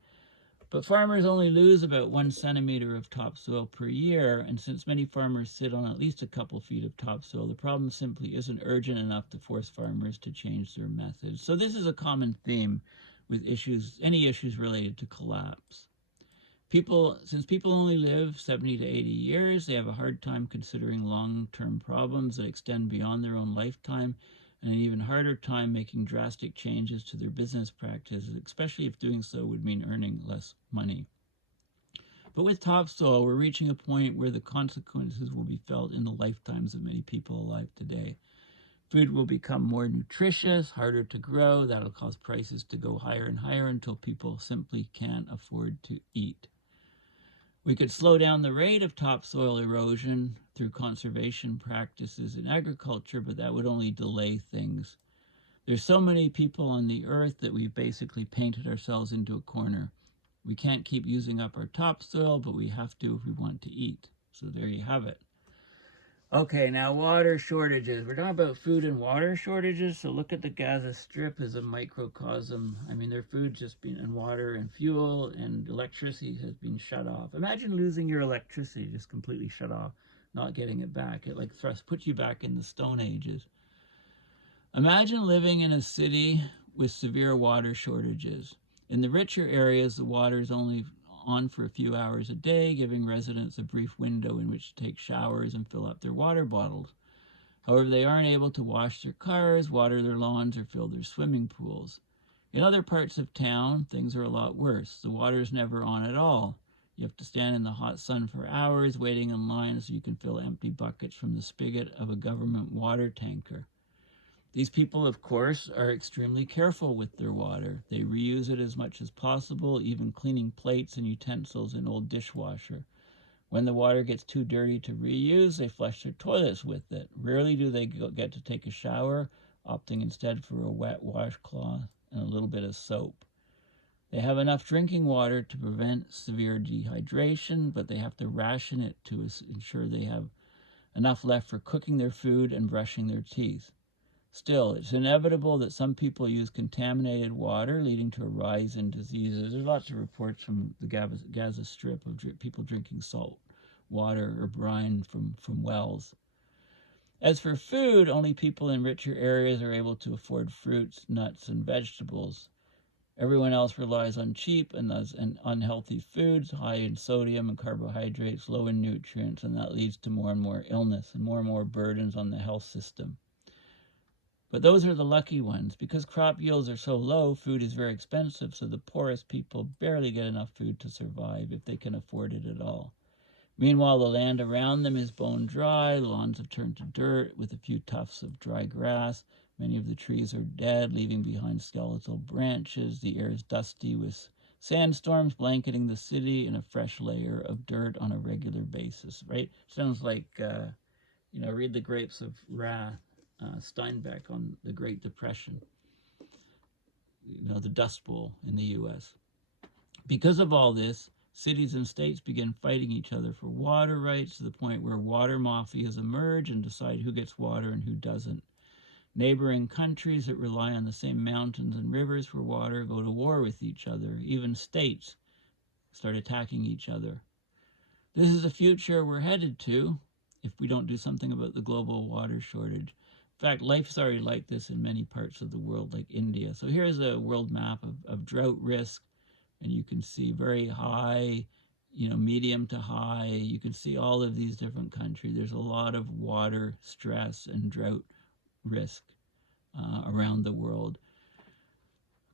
But farmers only lose about 1 centimeter of topsoil per year, and since many farmers sit on at least a couple feet of topsoil, the problem simply isn't urgent enough to force farmers to change their methods. So this is a common theme with any issues related to collapse. Since people only live 70 to 80 years, they have a hard time considering long-term problems that extend beyond their own lifetime, and an even harder time making drastic changes to their business practices, especially if doing so would mean earning less money. But with topsoil, we're reaching a point where the consequences will be felt in the lifetimes of many people alive today. Food will become more nutritious, harder to grow. That'll cause prices to go higher and higher until people simply can't afford to eat. We could slow down the rate of topsoil erosion through conservation practices in agriculture, but that would only delay things. There's so many people on the earth that we've basically painted ourselves into a corner. We can't keep using up our topsoil, but we have to if we want to eat. So there you have it. Okay, now water shortages. We're talking about food and water shortages, so look at the Gaza Strip as a microcosm. I mean, their food's just been, and water and fuel and electricity has been shut off. Imagine losing your electricity, just completely shut off, not getting it back. It like puts you back in the Stone Ages. Imagine living in a city with severe water shortages. In the richer areas, the water is only on for a few hours a day, giving residents a brief window in which to take showers and fill up their water bottles. However, they aren't able to wash their cars, water their lawns, or fill their swimming pools. In other parts of town, things are a lot worse. The water is never on at all. You have to stand in the hot sun for hours, waiting in line so you can fill empty buckets from the spigot of a government water tanker. These people, of course, are extremely careful with their water. They reuse it as much as possible, even cleaning plates and utensils in old dishwasher. When the water gets too dirty to reuse, they flush their toilets with it. Rarely do they get to take a shower, opting instead for a wet washcloth and a little bit of soap. They have enough drinking water to prevent severe dehydration, but they have to ration it to ensure they have enough left for cooking their food and brushing their teeth. Still, it's inevitable that some people use contaminated water, leading to a rise in diseases. There's lots of reports from the Gaza Strip of people drinking salt water or brine from wells. As for food, only people in richer areas are able to afford fruits, nuts, and vegetables. Everyone else relies on cheap and unhealthy foods, high in sodium and carbohydrates, low in nutrients, and that leads to more and more illness and more burdens on the health system. But those are the lucky ones. Because crop yields are so low, food is very expensive, so the poorest people barely get enough food to survive if they can afford it at all. Meanwhile, the land around them is bone dry. The lawns have turned to dirt with a few tufts of dry grass. Many of the trees are dead, leaving behind skeletal branches. The air is dusty with sandstorms blanketing the city and a fresh layer of dirt on a regular basis, right? Sounds like, read The Grapes of Wrath, Steinbeck on the Great Depression, the Dust Bowl in the U.S. Because of all this, cities and states begin fighting each other for water rights to the point where water mafias emerge and decide who gets water and who doesn't. Neighboring countries that rely on the same mountains and rivers for water go to war with each other. Even states start attacking each other. This is the future we're headed to if we don't do something about the global water shortage. In fact, life's already like this in many parts of the world, like India. So here's a world map of drought risk, and you can see very high, medium to high. You can see all of these different countries. There's a lot of water stress and drought risk around the world.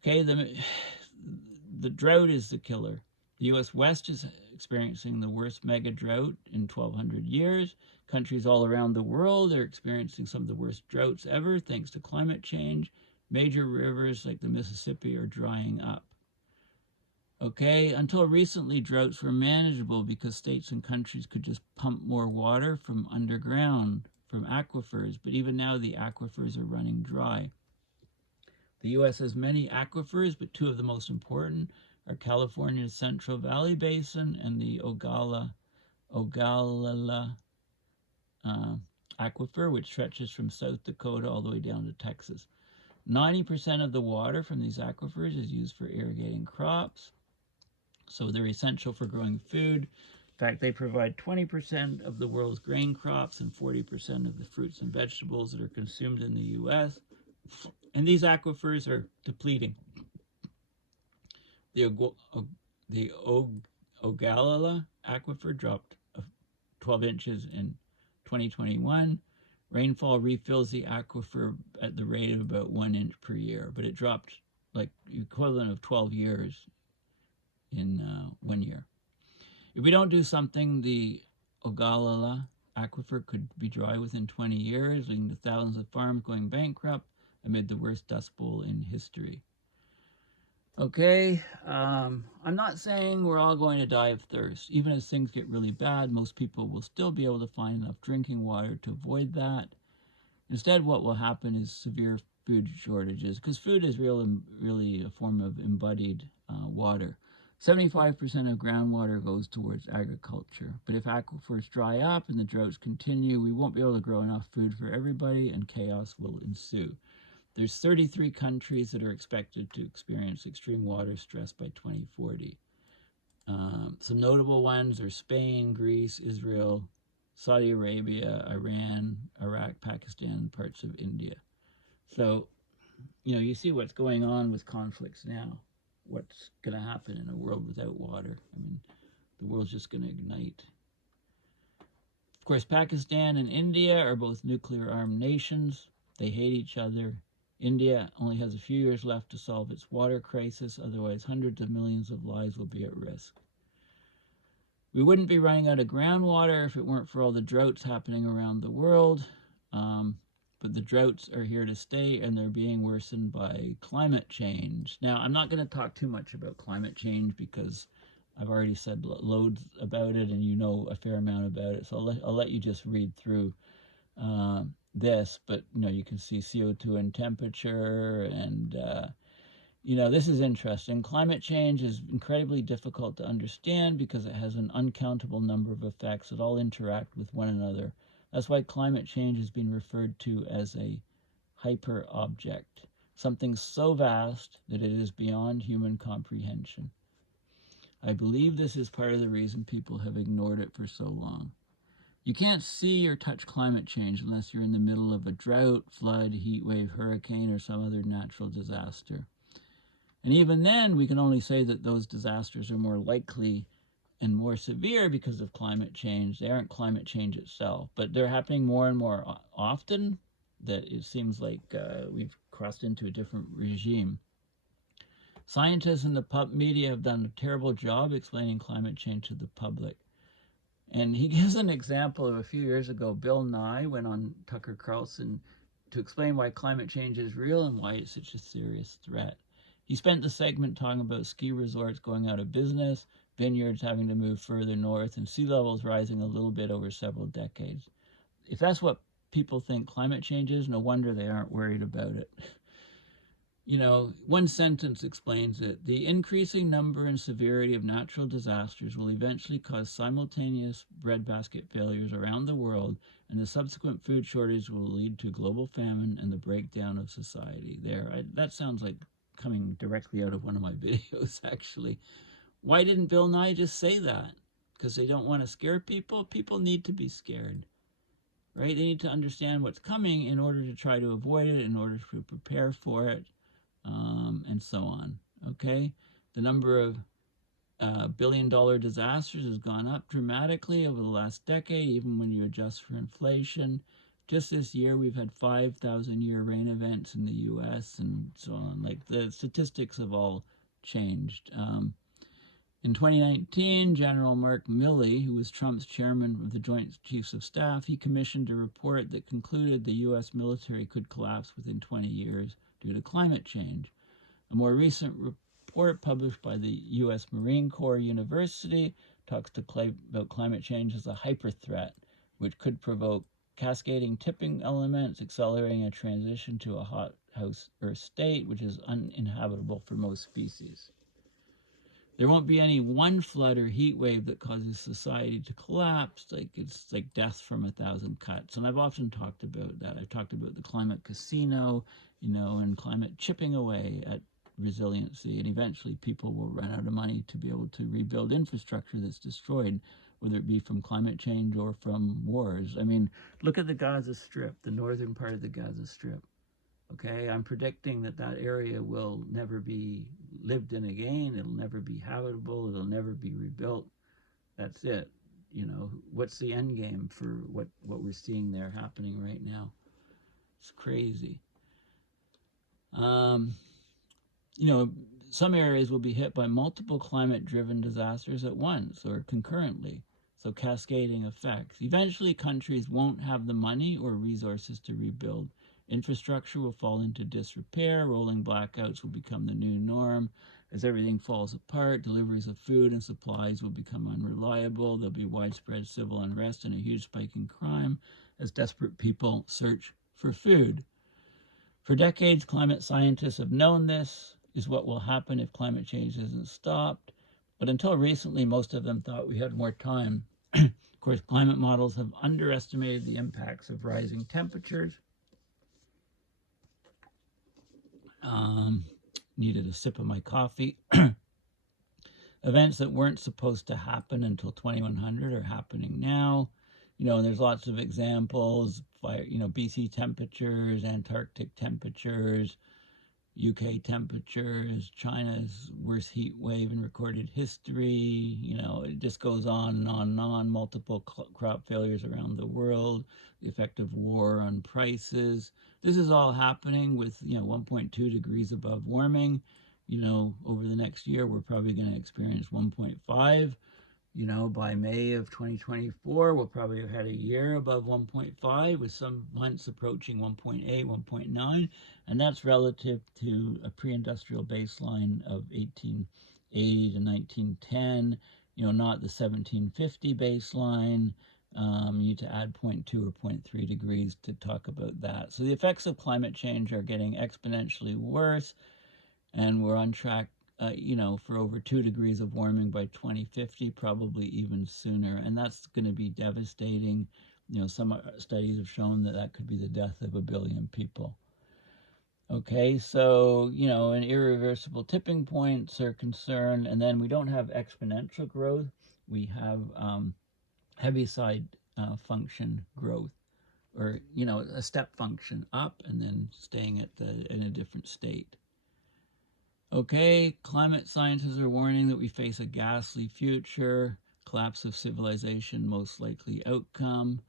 Okay, the drought is the killer. The U.S. West is experiencing the worst mega drought in 1,200 years. Countries all around the world are experiencing some of the worst droughts ever thanks to climate change. Major rivers like the Mississippi are drying up. Okay, until recently, droughts were manageable because states and countries could just pump more water from underground, from aquifers, but even now the aquifers are running dry. The U.S. has many aquifers, but two of the most important are California's Central Valley Basin and the Ogallala aquifer, which stretches from South Dakota all the way down to Texas. 90% of the water from these aquifers is used for irrigating crops, so they're essential for growing food. In fact, they provide 20% of the world's grain crops and 40% of the fruits and vegetables that are consumed in the U.S., and these aquifers are depleting. The Ogallala aquifer dropped 12 inches in 2021. Rainfall refills the aquifer at the rate of about 1 inch per year, but it dropped like the equivalent of 12 years in 1 year. If we don't do something, the Ogallala aquifer could be dry within 20 years, leading to thousands of farms going bankrupt amid the worst dust bowl in history. Okay, I'm not saying we're all going to die of thirst. Even as things get really bad, most people will still be able to find enough drinking water to avoid that. Instead, what will happen is severe food shortages, because food is really a form of embodied water. 75% of groundwater goes towards agriculture. But if aquifers dry up and the droughts continue, we won't be able to grow enough food for everybody, and chaos will ensue. There's 33 countries that are expected to experience extreme water stress by 2040. Some notable ones are Spain, Greece, Israel, Saudi Arabia, Iran, Iraq, Pakistan, and parts of India. So, you see what's going on with conflicts now. What's going to happen in a world without water? I mean, the world's just going to ignite. Of course, Pakistan and India are both nuclear-armed nations. They hate each other. India only has a few years left to solve its water crisis, otherwise hundreds of millions of lives will be at risk. We wouldn't be running out of groundwater if it weren't for all the droughts happening around the world, but the droughts are here to stay, and they're being worsened by climate change. Now, I'm not going to talk too much about climate change because I've already said loads about it, and you know a fair amount about it, so I'll let you just read through this, but you can see CO2 and temperature, and this is interesting. Climate change is incredibly difficult to understand because it has an uncountable number of effects that all interact with one another. That's why climate change has been referred to as a hyper object, something so vast that it is beyond human comprehension. I believe this is part of the reason people have ignored it for so long. You can't see or touch climate change unless you're in the middle of a drought, flood, heat wave, hurricane, or some other natural disaster. And even then, we can only say that those disasters are more likely and more severe because of climate change. They aren't climate change itself, but they're happening more and more often that it seems like we've crossed into a different regime. Scientists and the media have done a terrible job explaining climate change to the public. And he gives an example of a few years ago. Bill Nye went on Tucker Carlson to explain why climate change is real and why it's such a serious threat. He spent the segment talking about ski resorts going out of business, vineyards having to move further north, and sea levels rising a little bit over several decades. If that's what people think climate change is, no wonder they aren't worried about it. You know, one sentence explains it. The increasing number and severity of natural disasters will eventually cause simultaneous breadbasket failures around the world, and the subsequent food shortage will lead to global famine and the breakdown of society. That sounds like coming directly out of one of my videos, actually. Why didn't Bill Nye just say that? Because they don't want to scare people? People need to be scared, right? They need to understand what's coming in order to try to avoid it, in order to prepare for it. And so on, okay? The number of billion-dollar disasters has gone up dramatically over the last decade, even when you adjust for inflation. Just this year, we've had 5,000-year rain events in the U.S. and so on. Like, the statistics have all changed. In 2019, General Mark Milley, who was Trump's chairman of the Joint Chiefs of Staff, he commissioned a report that concluded the U.S. military could collapse within 20 years due to climate change. A more recent report published by the U.S. Marine Corps University talks about climate change as a hyperthreat, which could provoke cascading tipping elements, accelerating a transition to a hothouse Earth state, which is uninhabitable for most species. There won't be any one flood or heat wave that causes society to collapse. It's like death from 1,000 cuts. And I've often talked about that. I've talked about the climate casino, and climate chipping away at resiliency. And eventually people will run out of money to be able to rebuild infrastructure that's destroyed, whether it be from climate change or from wars. I mean, look at the Gaza Strip, the northern part of the Gaza Strip. Okay, I'm predicting that area will never be lived in again. It'll never be habitable. It'll never be rebuilt. That's it. What's the end game for what we're seeing there happening right now? It's crazy. Some areas will be hit by multiple climate-driven disasters at once or concurrently. So cascading effects. Eventually, countries won't have the money or resources to rebuild. Infrastructure will fall into disrepair, rolling blackouts will become the new norm. As everything falls apart, deliveries of food and supplies will become unreliable. There'll be widespread civil unrest and a huge spike in crime as desperate people search for food. For decades, climate scientists have known this is what will happen if climate change isn't stopped. But until recently, most of them thought we had more time. Of course, climate models have underestimated the impacts of rising temperatures. Needed a sip of my coffee. Events that weren't supposed to happen until 2100 are happening now. And there's lots of examples, BC temperatures, Antarctic temperatures, UK temperatures, China's worst heat wave in recorded history. It just goes on and on and on. Multiple crop failures around the world, the effect of war on prices. This is all happening with 1.2 degrees above warming. Over the next year, we're probably going to experience 1.5. By May of 2024, we'll probably have had a year above 1.5, with some months approaching 1.8, 1.9, and that's relative to a pre-industrial baseline of 1880 to 1910, not the 1750 baseline. You need to add 0.2 or 0.3 degrees to talk about that. So the effects of climate change are getting exponentially worse, and we're on track for over 2 degrees of warming by 2050, probably even sooner. And that's going to be devastating. Some studies have shown that could be the death of 1 billion people. Okay, so, an irreversible tipping points are concerned. And then we don't have exponential growth. We have Heaviside function growth, or, a step function up and then staying in a different state. Okay, climate scientists are warning that we face a ghastly future, collapse of civilization, most likely outcome.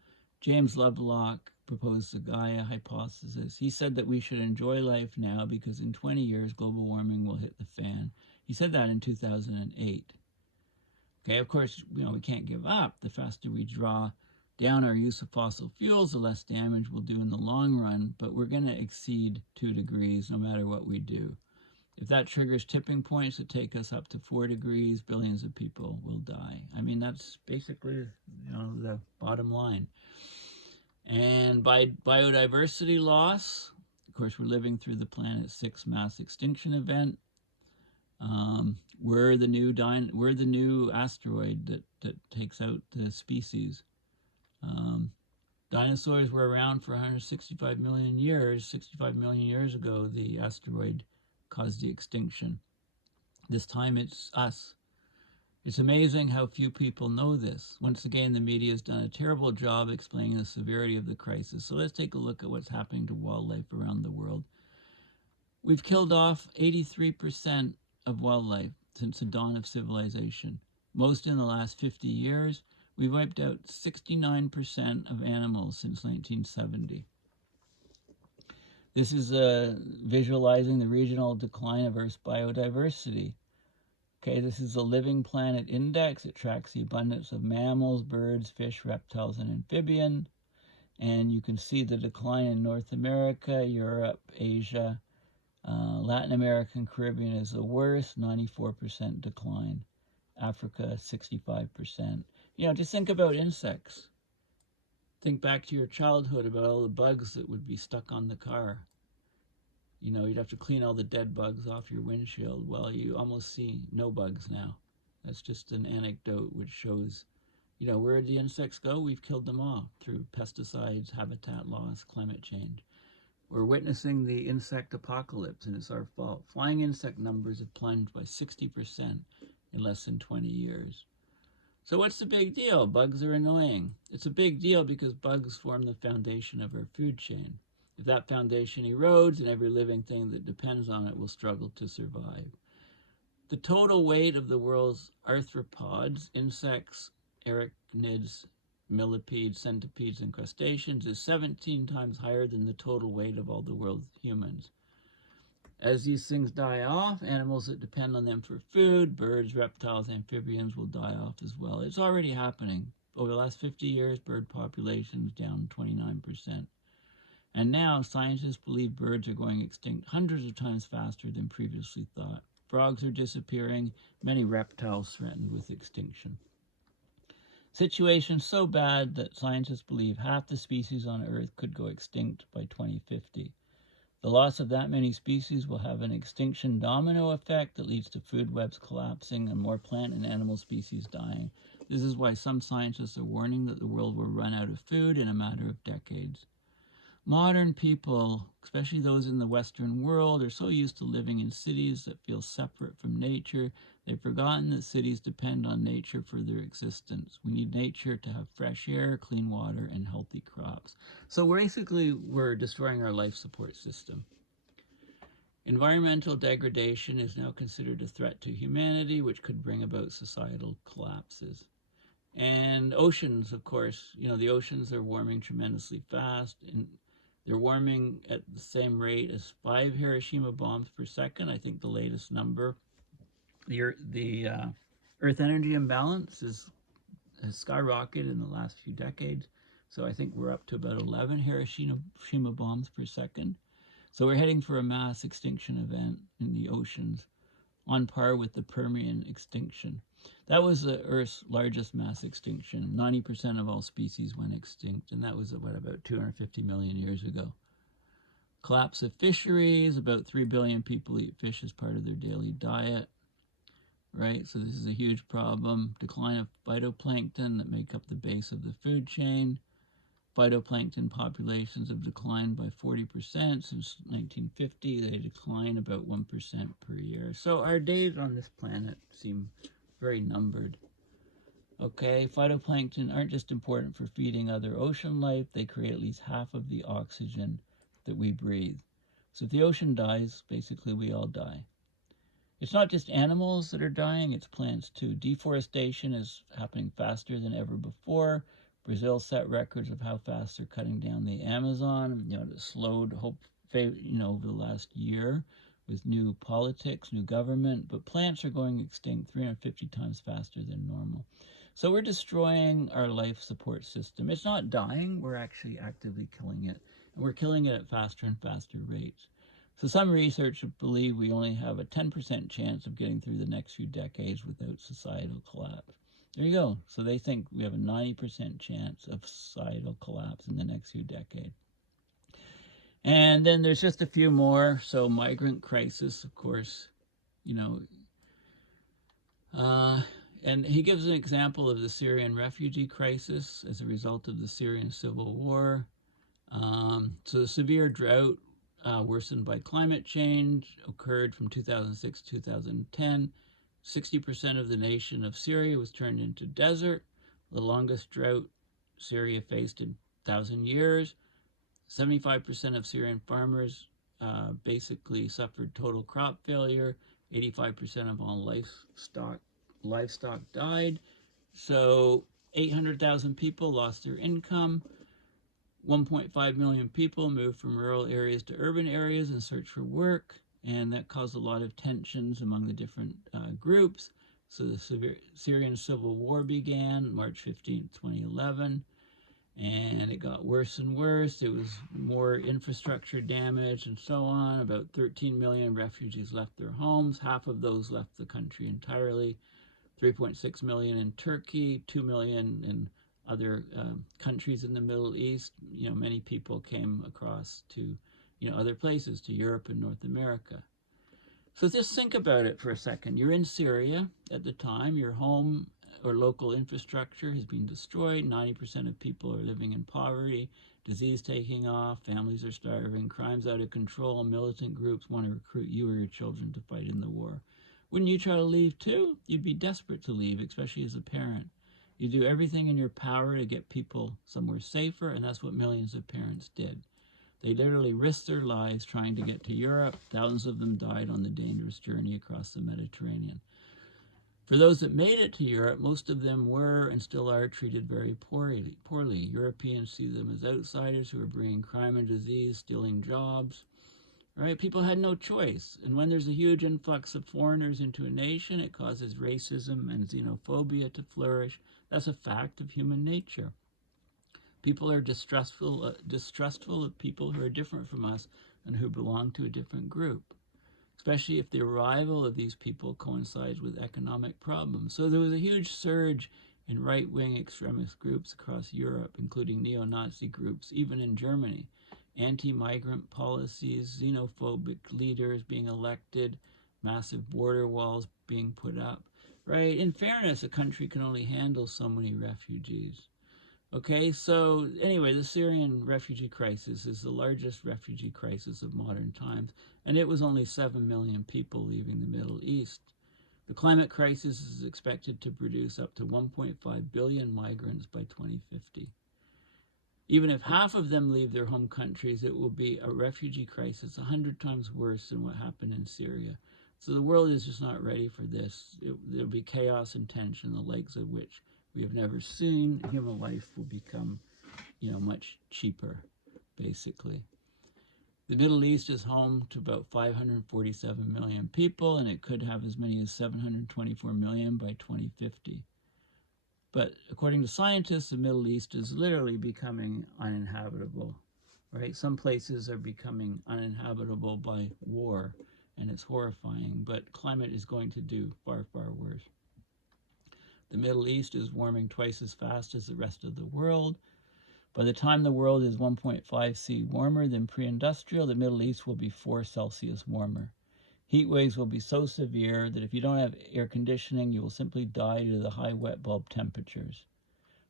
James Lovelock proposed the Gaia hypothesis. He said that we should enjoy life now because in 20 years, global warming will hit the fan. He said that in 2008. Okay, of course, we can't give up. The faster we draw down our use of fossil fuels, the less damage we'll do in the long run, but we're going to exceed 2 degrees no matter what we do. If that triggers tipping points that take us up to 4 degrees, billions of people will die. I mean, that's basically, the bottom line. And by biodiversity loss, of course, we're living through the planet's 6th mass extinction event. We're the new asteroid that takes out the species. Dinosaurs were around for 165 million years. 65 million years ago, the asteroid caused the extinction. This time it's us. It's amazing how few people know this. Once again, the media has done a terrible job explaining the severity of the crisis. So let's take a look at what's happening to wildlife around the world. We've killed off 83% of wildlife since the dawn of civilization. Most in the last 50 years. We've wiped out 69% of animals since 1970. This is visualizing the regional decline of Earth's biodiversity. Okay, this is the Living Planet Index. It tracks the abundance of mammals, birds, fish, reptiles, and amphibians. And you can see the decline in North America, Europe, Asia, Latin America, and Caribbean is the worst, 94% decline. Africa, 65%. Just think about insects. Think back to your childhood about all the bugs that would be stuck on the car. You'd have to clean all the dead bugs off your windshield. Well, you almost see no bugs now. That's just an anecdote which shows, where did the insects go? We've killed them all through pesticides, habitat loss, climate change. We're witnessing the insect apocalypse, and it's our fault. Flying insect numbers have plunged by 60% in less than 20 years. So what's the big deal? Bugs are annoying. It's a big deal because bugs form the foundation of our food chain. If that foundation erodes, and every living thing that depends on it will struggle to survive. The total weight of the world's arthropods, insects, arachnids, millipedes, centipedes, and crustaceans is 17 times higher than the total weight of all the world's humans. As these things die off, animals that depend on them for food, birds, reptiles, amphibians will die off as well. It's already happening. Over the last 50 years, bird populations down 29%. And now scientists believe birds are going extinct hundreds of times faster than previously thought. Frogs are disappearing, many reptiles threatened with extinction. Situation so bad that scientists believe half the species on Earth could go extinct by 2050. The loss of that many species will have an extinction domino effect that leads to food webs collapsing and more plant and animal species dying. This is why some scientists are warning that the world will run out of food in a matter of decades. Modern people, especially those in the Western world, are so used to living in cities that feel separate from nature, they've forgotten that cities depend on nature for their existence. We need nature to have fresh air, clean water, and healthy crops. So basically, we're destroying our life support system. Environmental degradation is now considered a threat to humanity, which could bring about societal collapses. And oceans, of course, the oceans are warming tremendously fast, and they're warming at the same rate as 5 Hiroshima bombs per second. I think the latest number. The Earth energy imbalance has skyrocketed in the last few decades. So I think we're up to about 11 Hiroshima bombs per second. So we're heading for a mass extinction event in the oceans on par with the Permian extinction. That was the Earth's largest mass extinction. 90% of all species went extinct, and that was about 250 million years ago. Collapse of fisheries, about 3 billion people eat fish as part of their daily diet, right? So this is a huge problem. Decline of phytoplankton that make up the base of the food chain. Phytoplankton populations have declined by 40% since 1950. They decline about 1% per year. So our days on this planet seem very numbered. Okay, phytoplankton aren't just important for feeding other ocean life, they create at least half of the oxygen that we breathe. So if the ocean dies, basically we all die. It's not just animals that are dying, it's plants too. Deforestation is happening faster than ever before. Brazil set records of how fast they're cutting down the Amazon. It slowed over the last year. with new politics, new government, but plants are going extinct 350 times faster than normal. So we're destroying our life support system. It's not dying, we're actually actively killing it. And we're killing it at faster and faster rates. So some researchers believe we only have a 10% chance of getting through the next few decades without societal collapse. There you go. So they think we have a 90% chance of societal collapse in the next few decades. And then there's just a few more. So migrant crisis, of course, and he gives an example of the Syrian refugee crisis as a result of the Syrian civil war. So the severe drought worsened by climate change occurred from 2006 to 2010. 60% of the nation of Syria was turned into desert, the longest drought Syria faced in 1,000 years. 75% of Syrian farmers basically suffered total crop failure. 85% of all livestock died. So 800,000 people lost their income. 1.5 million people moved from rural areas to urban areas in search for work, and that caused a lot of tensions among the different groups. So the Syrian civil war began March 15, 2011, and it got worse and worse. There was more infrastructure damage and so on. About 13 million refugees left their homes. Half of those left the country entirely. 3.6 million in Turkey, 2 million in other countries in the Middle East. Many people came across to, other places, to Europe and North America. So just think about it for a second. You're in Syria at the time. Your home or local infrastructure has been destroyed. 90% of people are living in poverty. Disease taking off. Families are starving. Crime's out of control. Militant groups want to recruit you or your children to fight in the war. Wouldn't you try to leave too? You'd be desperate to leave, especially as a parent. You do everything in your power to get people somewhere safer, and that's what millions of parents did. They literally risked their lives trying to get to Europe. Thousands of them died on the dangerous journey across the Mediterranean. For those that made it to Europe, most of them were and still are treated very poorly. Europeans see them as outsiders who are bringing crime and disease, stealing jobs. Right? People had no choice. And when there's a huge influx of foreigners into a nation, it causes racism and xenophobia to flourish. That's a fact of human nature. People are distrustful of people who are different from us and who belong to a different group, especially if the arrival of these people coincides with economic problems. So there was a huge surge in right-wing extremist groups across Europe, including neo-Nazi groups, even in Germany. Anti-migrant policies, xenophobic leaders being elected, massive border walls being put up. Right? In fairness, a country can only handle so many refugees. Okay, so anyway, the Syrian refugee crisis is the largest refugee crisis of modern times, and it was only 7 million people leaving the Middle East. The climate crisis is expected to produce up to 1.5 billion migrants by 2050. Even if half of them leave their home countries, it will be a refugee crisis 100 times worse than what happened in Syria. So the world is just not ready for this. There'll be chaos and tension, the likes of which we have never seen. Human life will become, much cheaper, basically. The Middle East is home to about 547 million people, and it could have as many as 724 million by 2050. But according to scientists, the Middle East is literally becoming uninhabitable, right? Some places are becoming uninhabitable by war, and it's horrifying, but climate is going to do far, far worse. The Middle East is warming twice as fast as the rest of the world. By the time the world is 1.5 C warmer than pre-industrial, the Middle East will be 4 Celsius warmer. Heat waves will be so severe that if you don't have air conditioning, you will simply die due to the high wet bulb temperatures.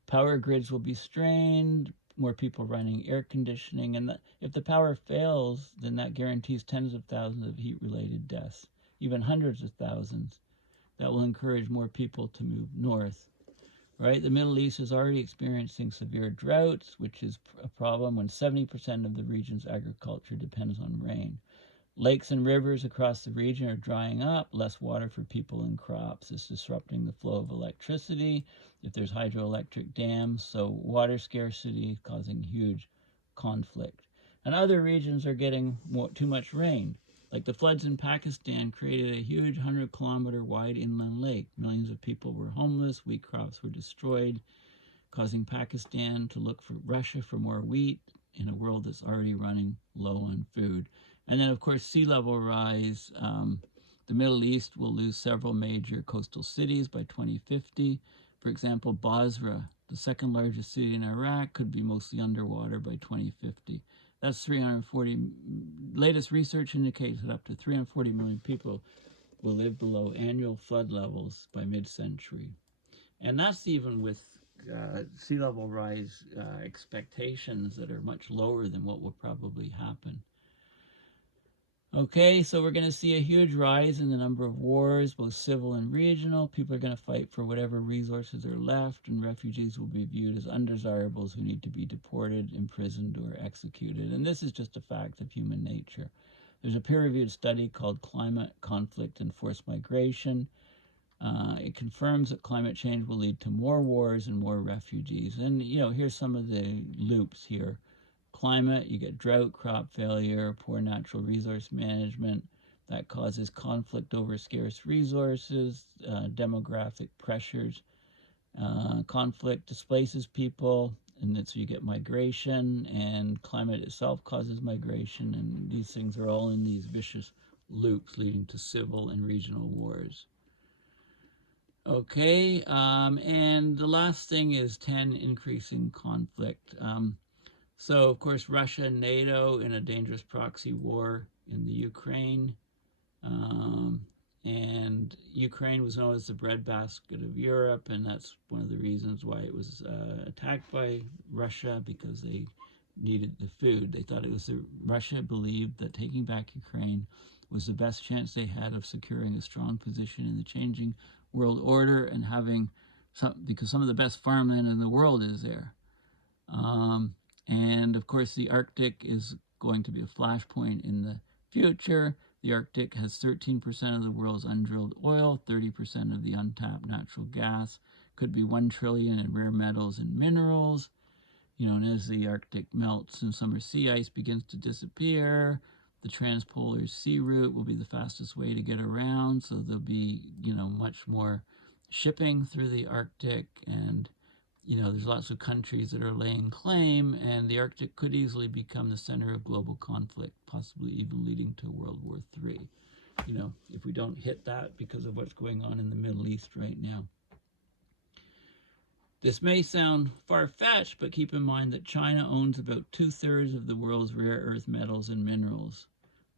Power grids will be strained, more people running air conditioning, and if the power fails, then that guarantees tens of thousands of heat-related deaths, even hundreds of thousands. That will encourage more people to move north. Right? The Middle East is already experiencing severe droughts, which is a problem when 70% of the region's agriculture depends on rain. Lakes and rivers across the region are drying up, less water for people and crops. It's disrupting the flow of electricity if there's hydroelectric dams, so water scarcity causing huge conflict. And other regions are getting too much rain, Like the floods in Pakistan created a huge 100-kilometer wide inland lake. Millions of people were homeless, wheat crops were destroyed, causing Pakistan to look for Russia for more wheat in a world that's already running low on food. And then, of course, sea level rise. The Middle East will lose several major coastal cities by 2050. For example, Basra, the second largest city in Iraq, could be mostly underwater by 2050. That's 340. Latest research indicates that up to 340 million people will live below annual flood levels by mid-century. And that's even with sea level rise expectations that are much lower than what will probably happen. Okay, so we're going to see a huge rise in the number of wars, both civil and regional. People are going to fight for whatever resources are left, and refugees will be viewed as undesirables who need to be deported, imprisoned, or executed. And this is just a fact of human nature. There's a peer-reviewed study called Climate, Conflict, and Forced Migration. It confirms that climate change will lead to more wars and more refugees. And, here's some of the loops here. Climate, you get drought, crop failure, poor natural resource management. That causes conflict over scarce resources, demographic pressures. Conflict displaces people, and so you get migration, and climate itself causes migration, and these things are all in these vicious loops leading to civil and regional wars. Okay, and the last thing is 10, increasing conflict. So, of course, Russia and NATO in a dangerous proxy war in the Ukraine. And Ukraine was known as the breadbasket of Europe, and that's one of the reasons why it was attacked by Russia, because they needed the food. They thought it was Russia believed that taking back Ukraine was the best chance they had of securing a strong position in the changing world order and having because some of the best farmland in the world is there. And of course, the Arctic is going to be a flashpoint in the future. The Arctic has 13% of the world's undrilled oil, 30% of the untapped natural gas, could be 1 trillion in rare metals and minerals. And as the Arctic melts and summer sea ice begins to disappear, the transpolar sea route will be the fastest way to get around. So there'll be, much more shipping through the Arctic, and there's lots of countries that are laying claim, and the Arctic could easily become the center of global conflict, possibly even leading to World War III, if we don't hit that because of what's going on in the Middle East right now. This may sound far-fetched, but keep in mind that China owns about 2/3 of the world's rare earth metals and minerals.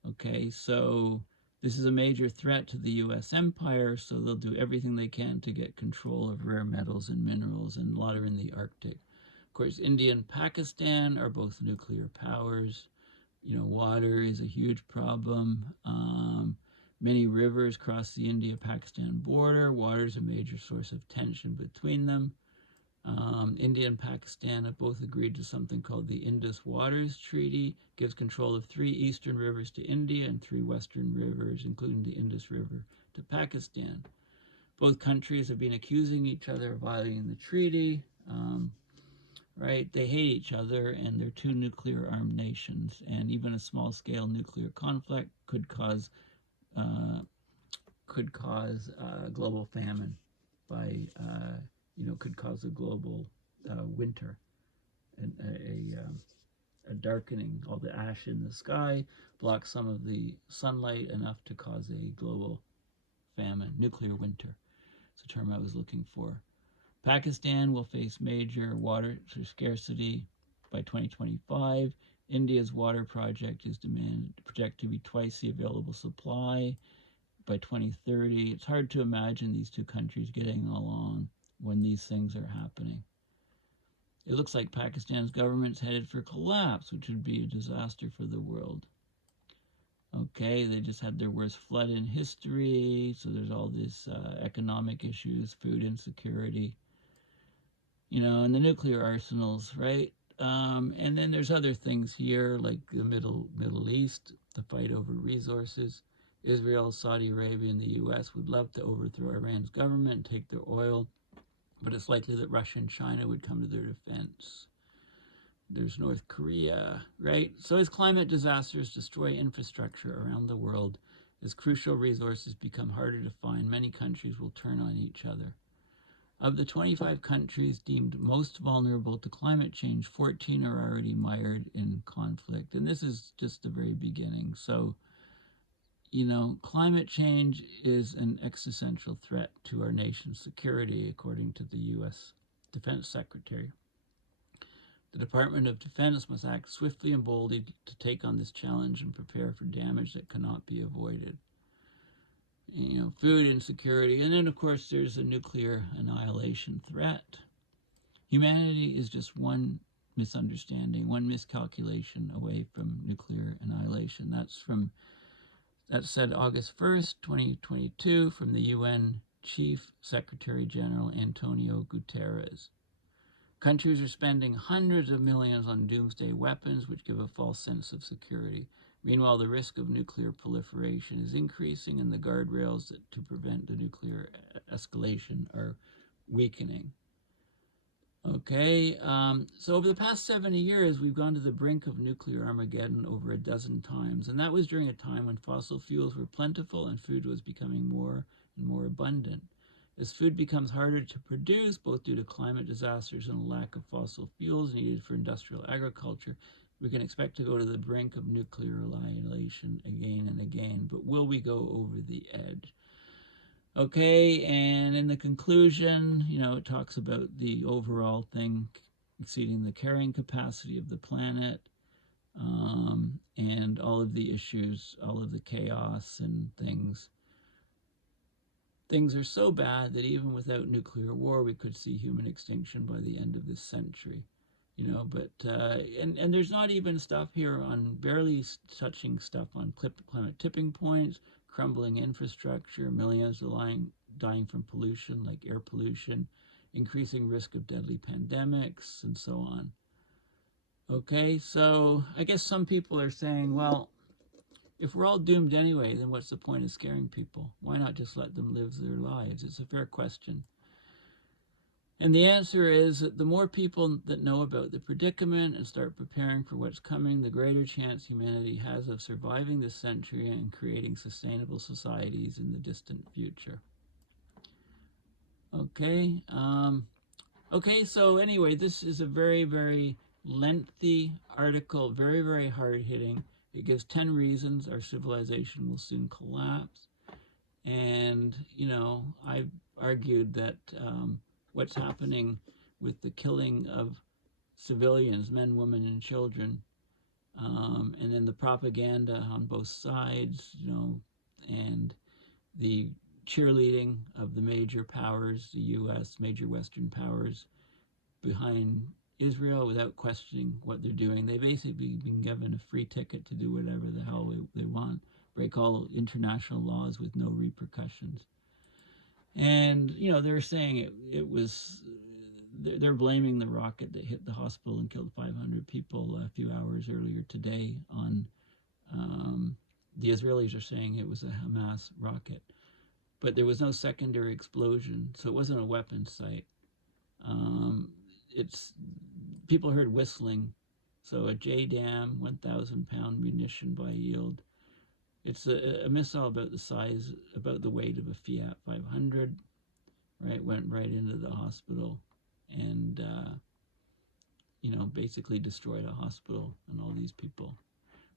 Okay, so this is a major threat to the U.S. empire, so they'll do everything they can to get control of rare metals and minerals, and a lot are in the Arctic. Of course, India and Pakistan are both nuclear powers. Water is a huge problem. Many rivers cross the India-Pakistan border. Water is a major source of tension between them. India and Pakistan have both agreed to something called the Indus Waters Treaty. It gives control of 3 eastern rivers to India and 3 western rivers, including the Indus River, to Pakistan. Both countries have been accusing each other of violating the treaty. Right? They hate each other, and they're 2 nuclear-armed nations, and even a small-scale nuclear conflict could cause global famine by could cause a global winter, and a darkening. All the ash in the sky blocks some of the sunlight enough to cause a global famine, nuclear winter. It's a term I was looking for. Pakistan will face major water scarcity by 2025. India's water project is projected to be twice the available supply by 2030. It's hard to imagine these 2 countries getting along when these things are happening. It looks like Pakistan's government's headed for collapse, which would be a disaster for the world. Okay, they just had their worst flood in history, so there's all these economic issues, food insecurity, and the nuclear arsenals, right? And then there's other things here, like the Middle East, the fight over resources. Israel, Saudi Arabia, and the U.S. would love to overthrow Iran's government and take their oil, but it's likely that Russia and China would come to their defense. There's North Korea, right? So as climate disasters destroy infrastructure around the world, as crucial resources become harder to find, many countries will turn on each other. Of the 25 countries deemed most vulnerable to climate change, 14 are already mired in conflict. And this is just the very beginning. So, climate change is an existential threat to our nation's security, according to the U.S. Defense Secretary. The Department of Defense must act swiftly and boldly to take on this challenge and prepare for damage that cannot be avoided. Food insecurity, and then of course there's a nuclear annihilation threat. Humanity is just one misunderstanding, one miscalculation away from nuclear annihilation. That's said August 1st, 2022, from the UN Chief Secretary General Antonio Guterres. Countries are spending hundreds of millions on doomsday weapons, which give a false sense of security. Meanwhile, the risk of nuclear proliferation is increasing, and the guardrails to prevent the nuclear escalation are weakening. Okay, so over the past 70 years, we've gone to the brink of nuclear Armageddon over a dozen times, and that was during a time when fossil fuels were plentiful and food was becoming more and more abundant. As food becomes harder to produce, both due to climate disasters and a lack of fossil fuels needed for industrial agriculture, we can expect to go to the brink of nuclear annihilation again and again. But will we go over the edge? Okay, and in the conclusion, it talks about the overall thing exceeding the carrying capacity of the planet, and all of the issues, all of the chaos and things. Things are so bad that even without nuclear war, we could see human extinction by the end of this century. And there's not even stuff here on, barely touching stuff on climate tipping points, crumbling infrastructure, millions dying from pollution like air pollution, increasing risk of deadly pandemics, and so on. Okay, so I guess some people are saying, well, if we're all doomed anyway, then what's the point of scaring people? Why not just let them live their lives? It's a fair question. And the answer is that the more people that know about the predicament and start preparing for what's coming, the greater chance humanity has of surviving this century and creating sustainable societies in the distant future. Okay. Okay, so anyway, this is a very, very lengthy article, very, very hard-hitting. It gives 10 reasons our civilization will soon collapse. And, I've argued that what's happening with the killing of civilians, men, women, and children, and then the propaganda on both sides, and the cheerleading of the major powers, the U.S., major Western powers, behind Israel without questioning what they're doing. They've basically been given a free ticket to do whatever the hell they want, break all international laws with no repercussions. And, they're saying it was, they're blaming the rocket that hit the hospital and killed 500 people a few hours earlier today on, the Israelis are saying it was a Hamas rocket. But there was no secondary explosion, so it wasn't a weapon site. People heard whistling, so a JDAM, 1,000-pound munition by yield. It's a missile about the size, about the weight of a Fiat 500, right? Went right into the hospital and, basically destroyed a hospital and all these people.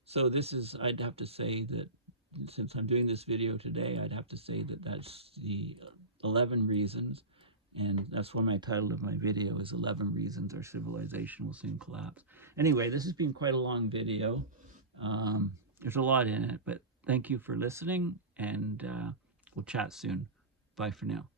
So this is, I'd have to say that, since I'm doing this video today, I'd have to say that that's the 11 reasons. And that's why my title of my video is 11 Reasons Our Civilization Will Soon Collapse. Anyway, this has been quite a long video. There's a lot in it, but thank you for listening, and we'll chat soon. Bye for now.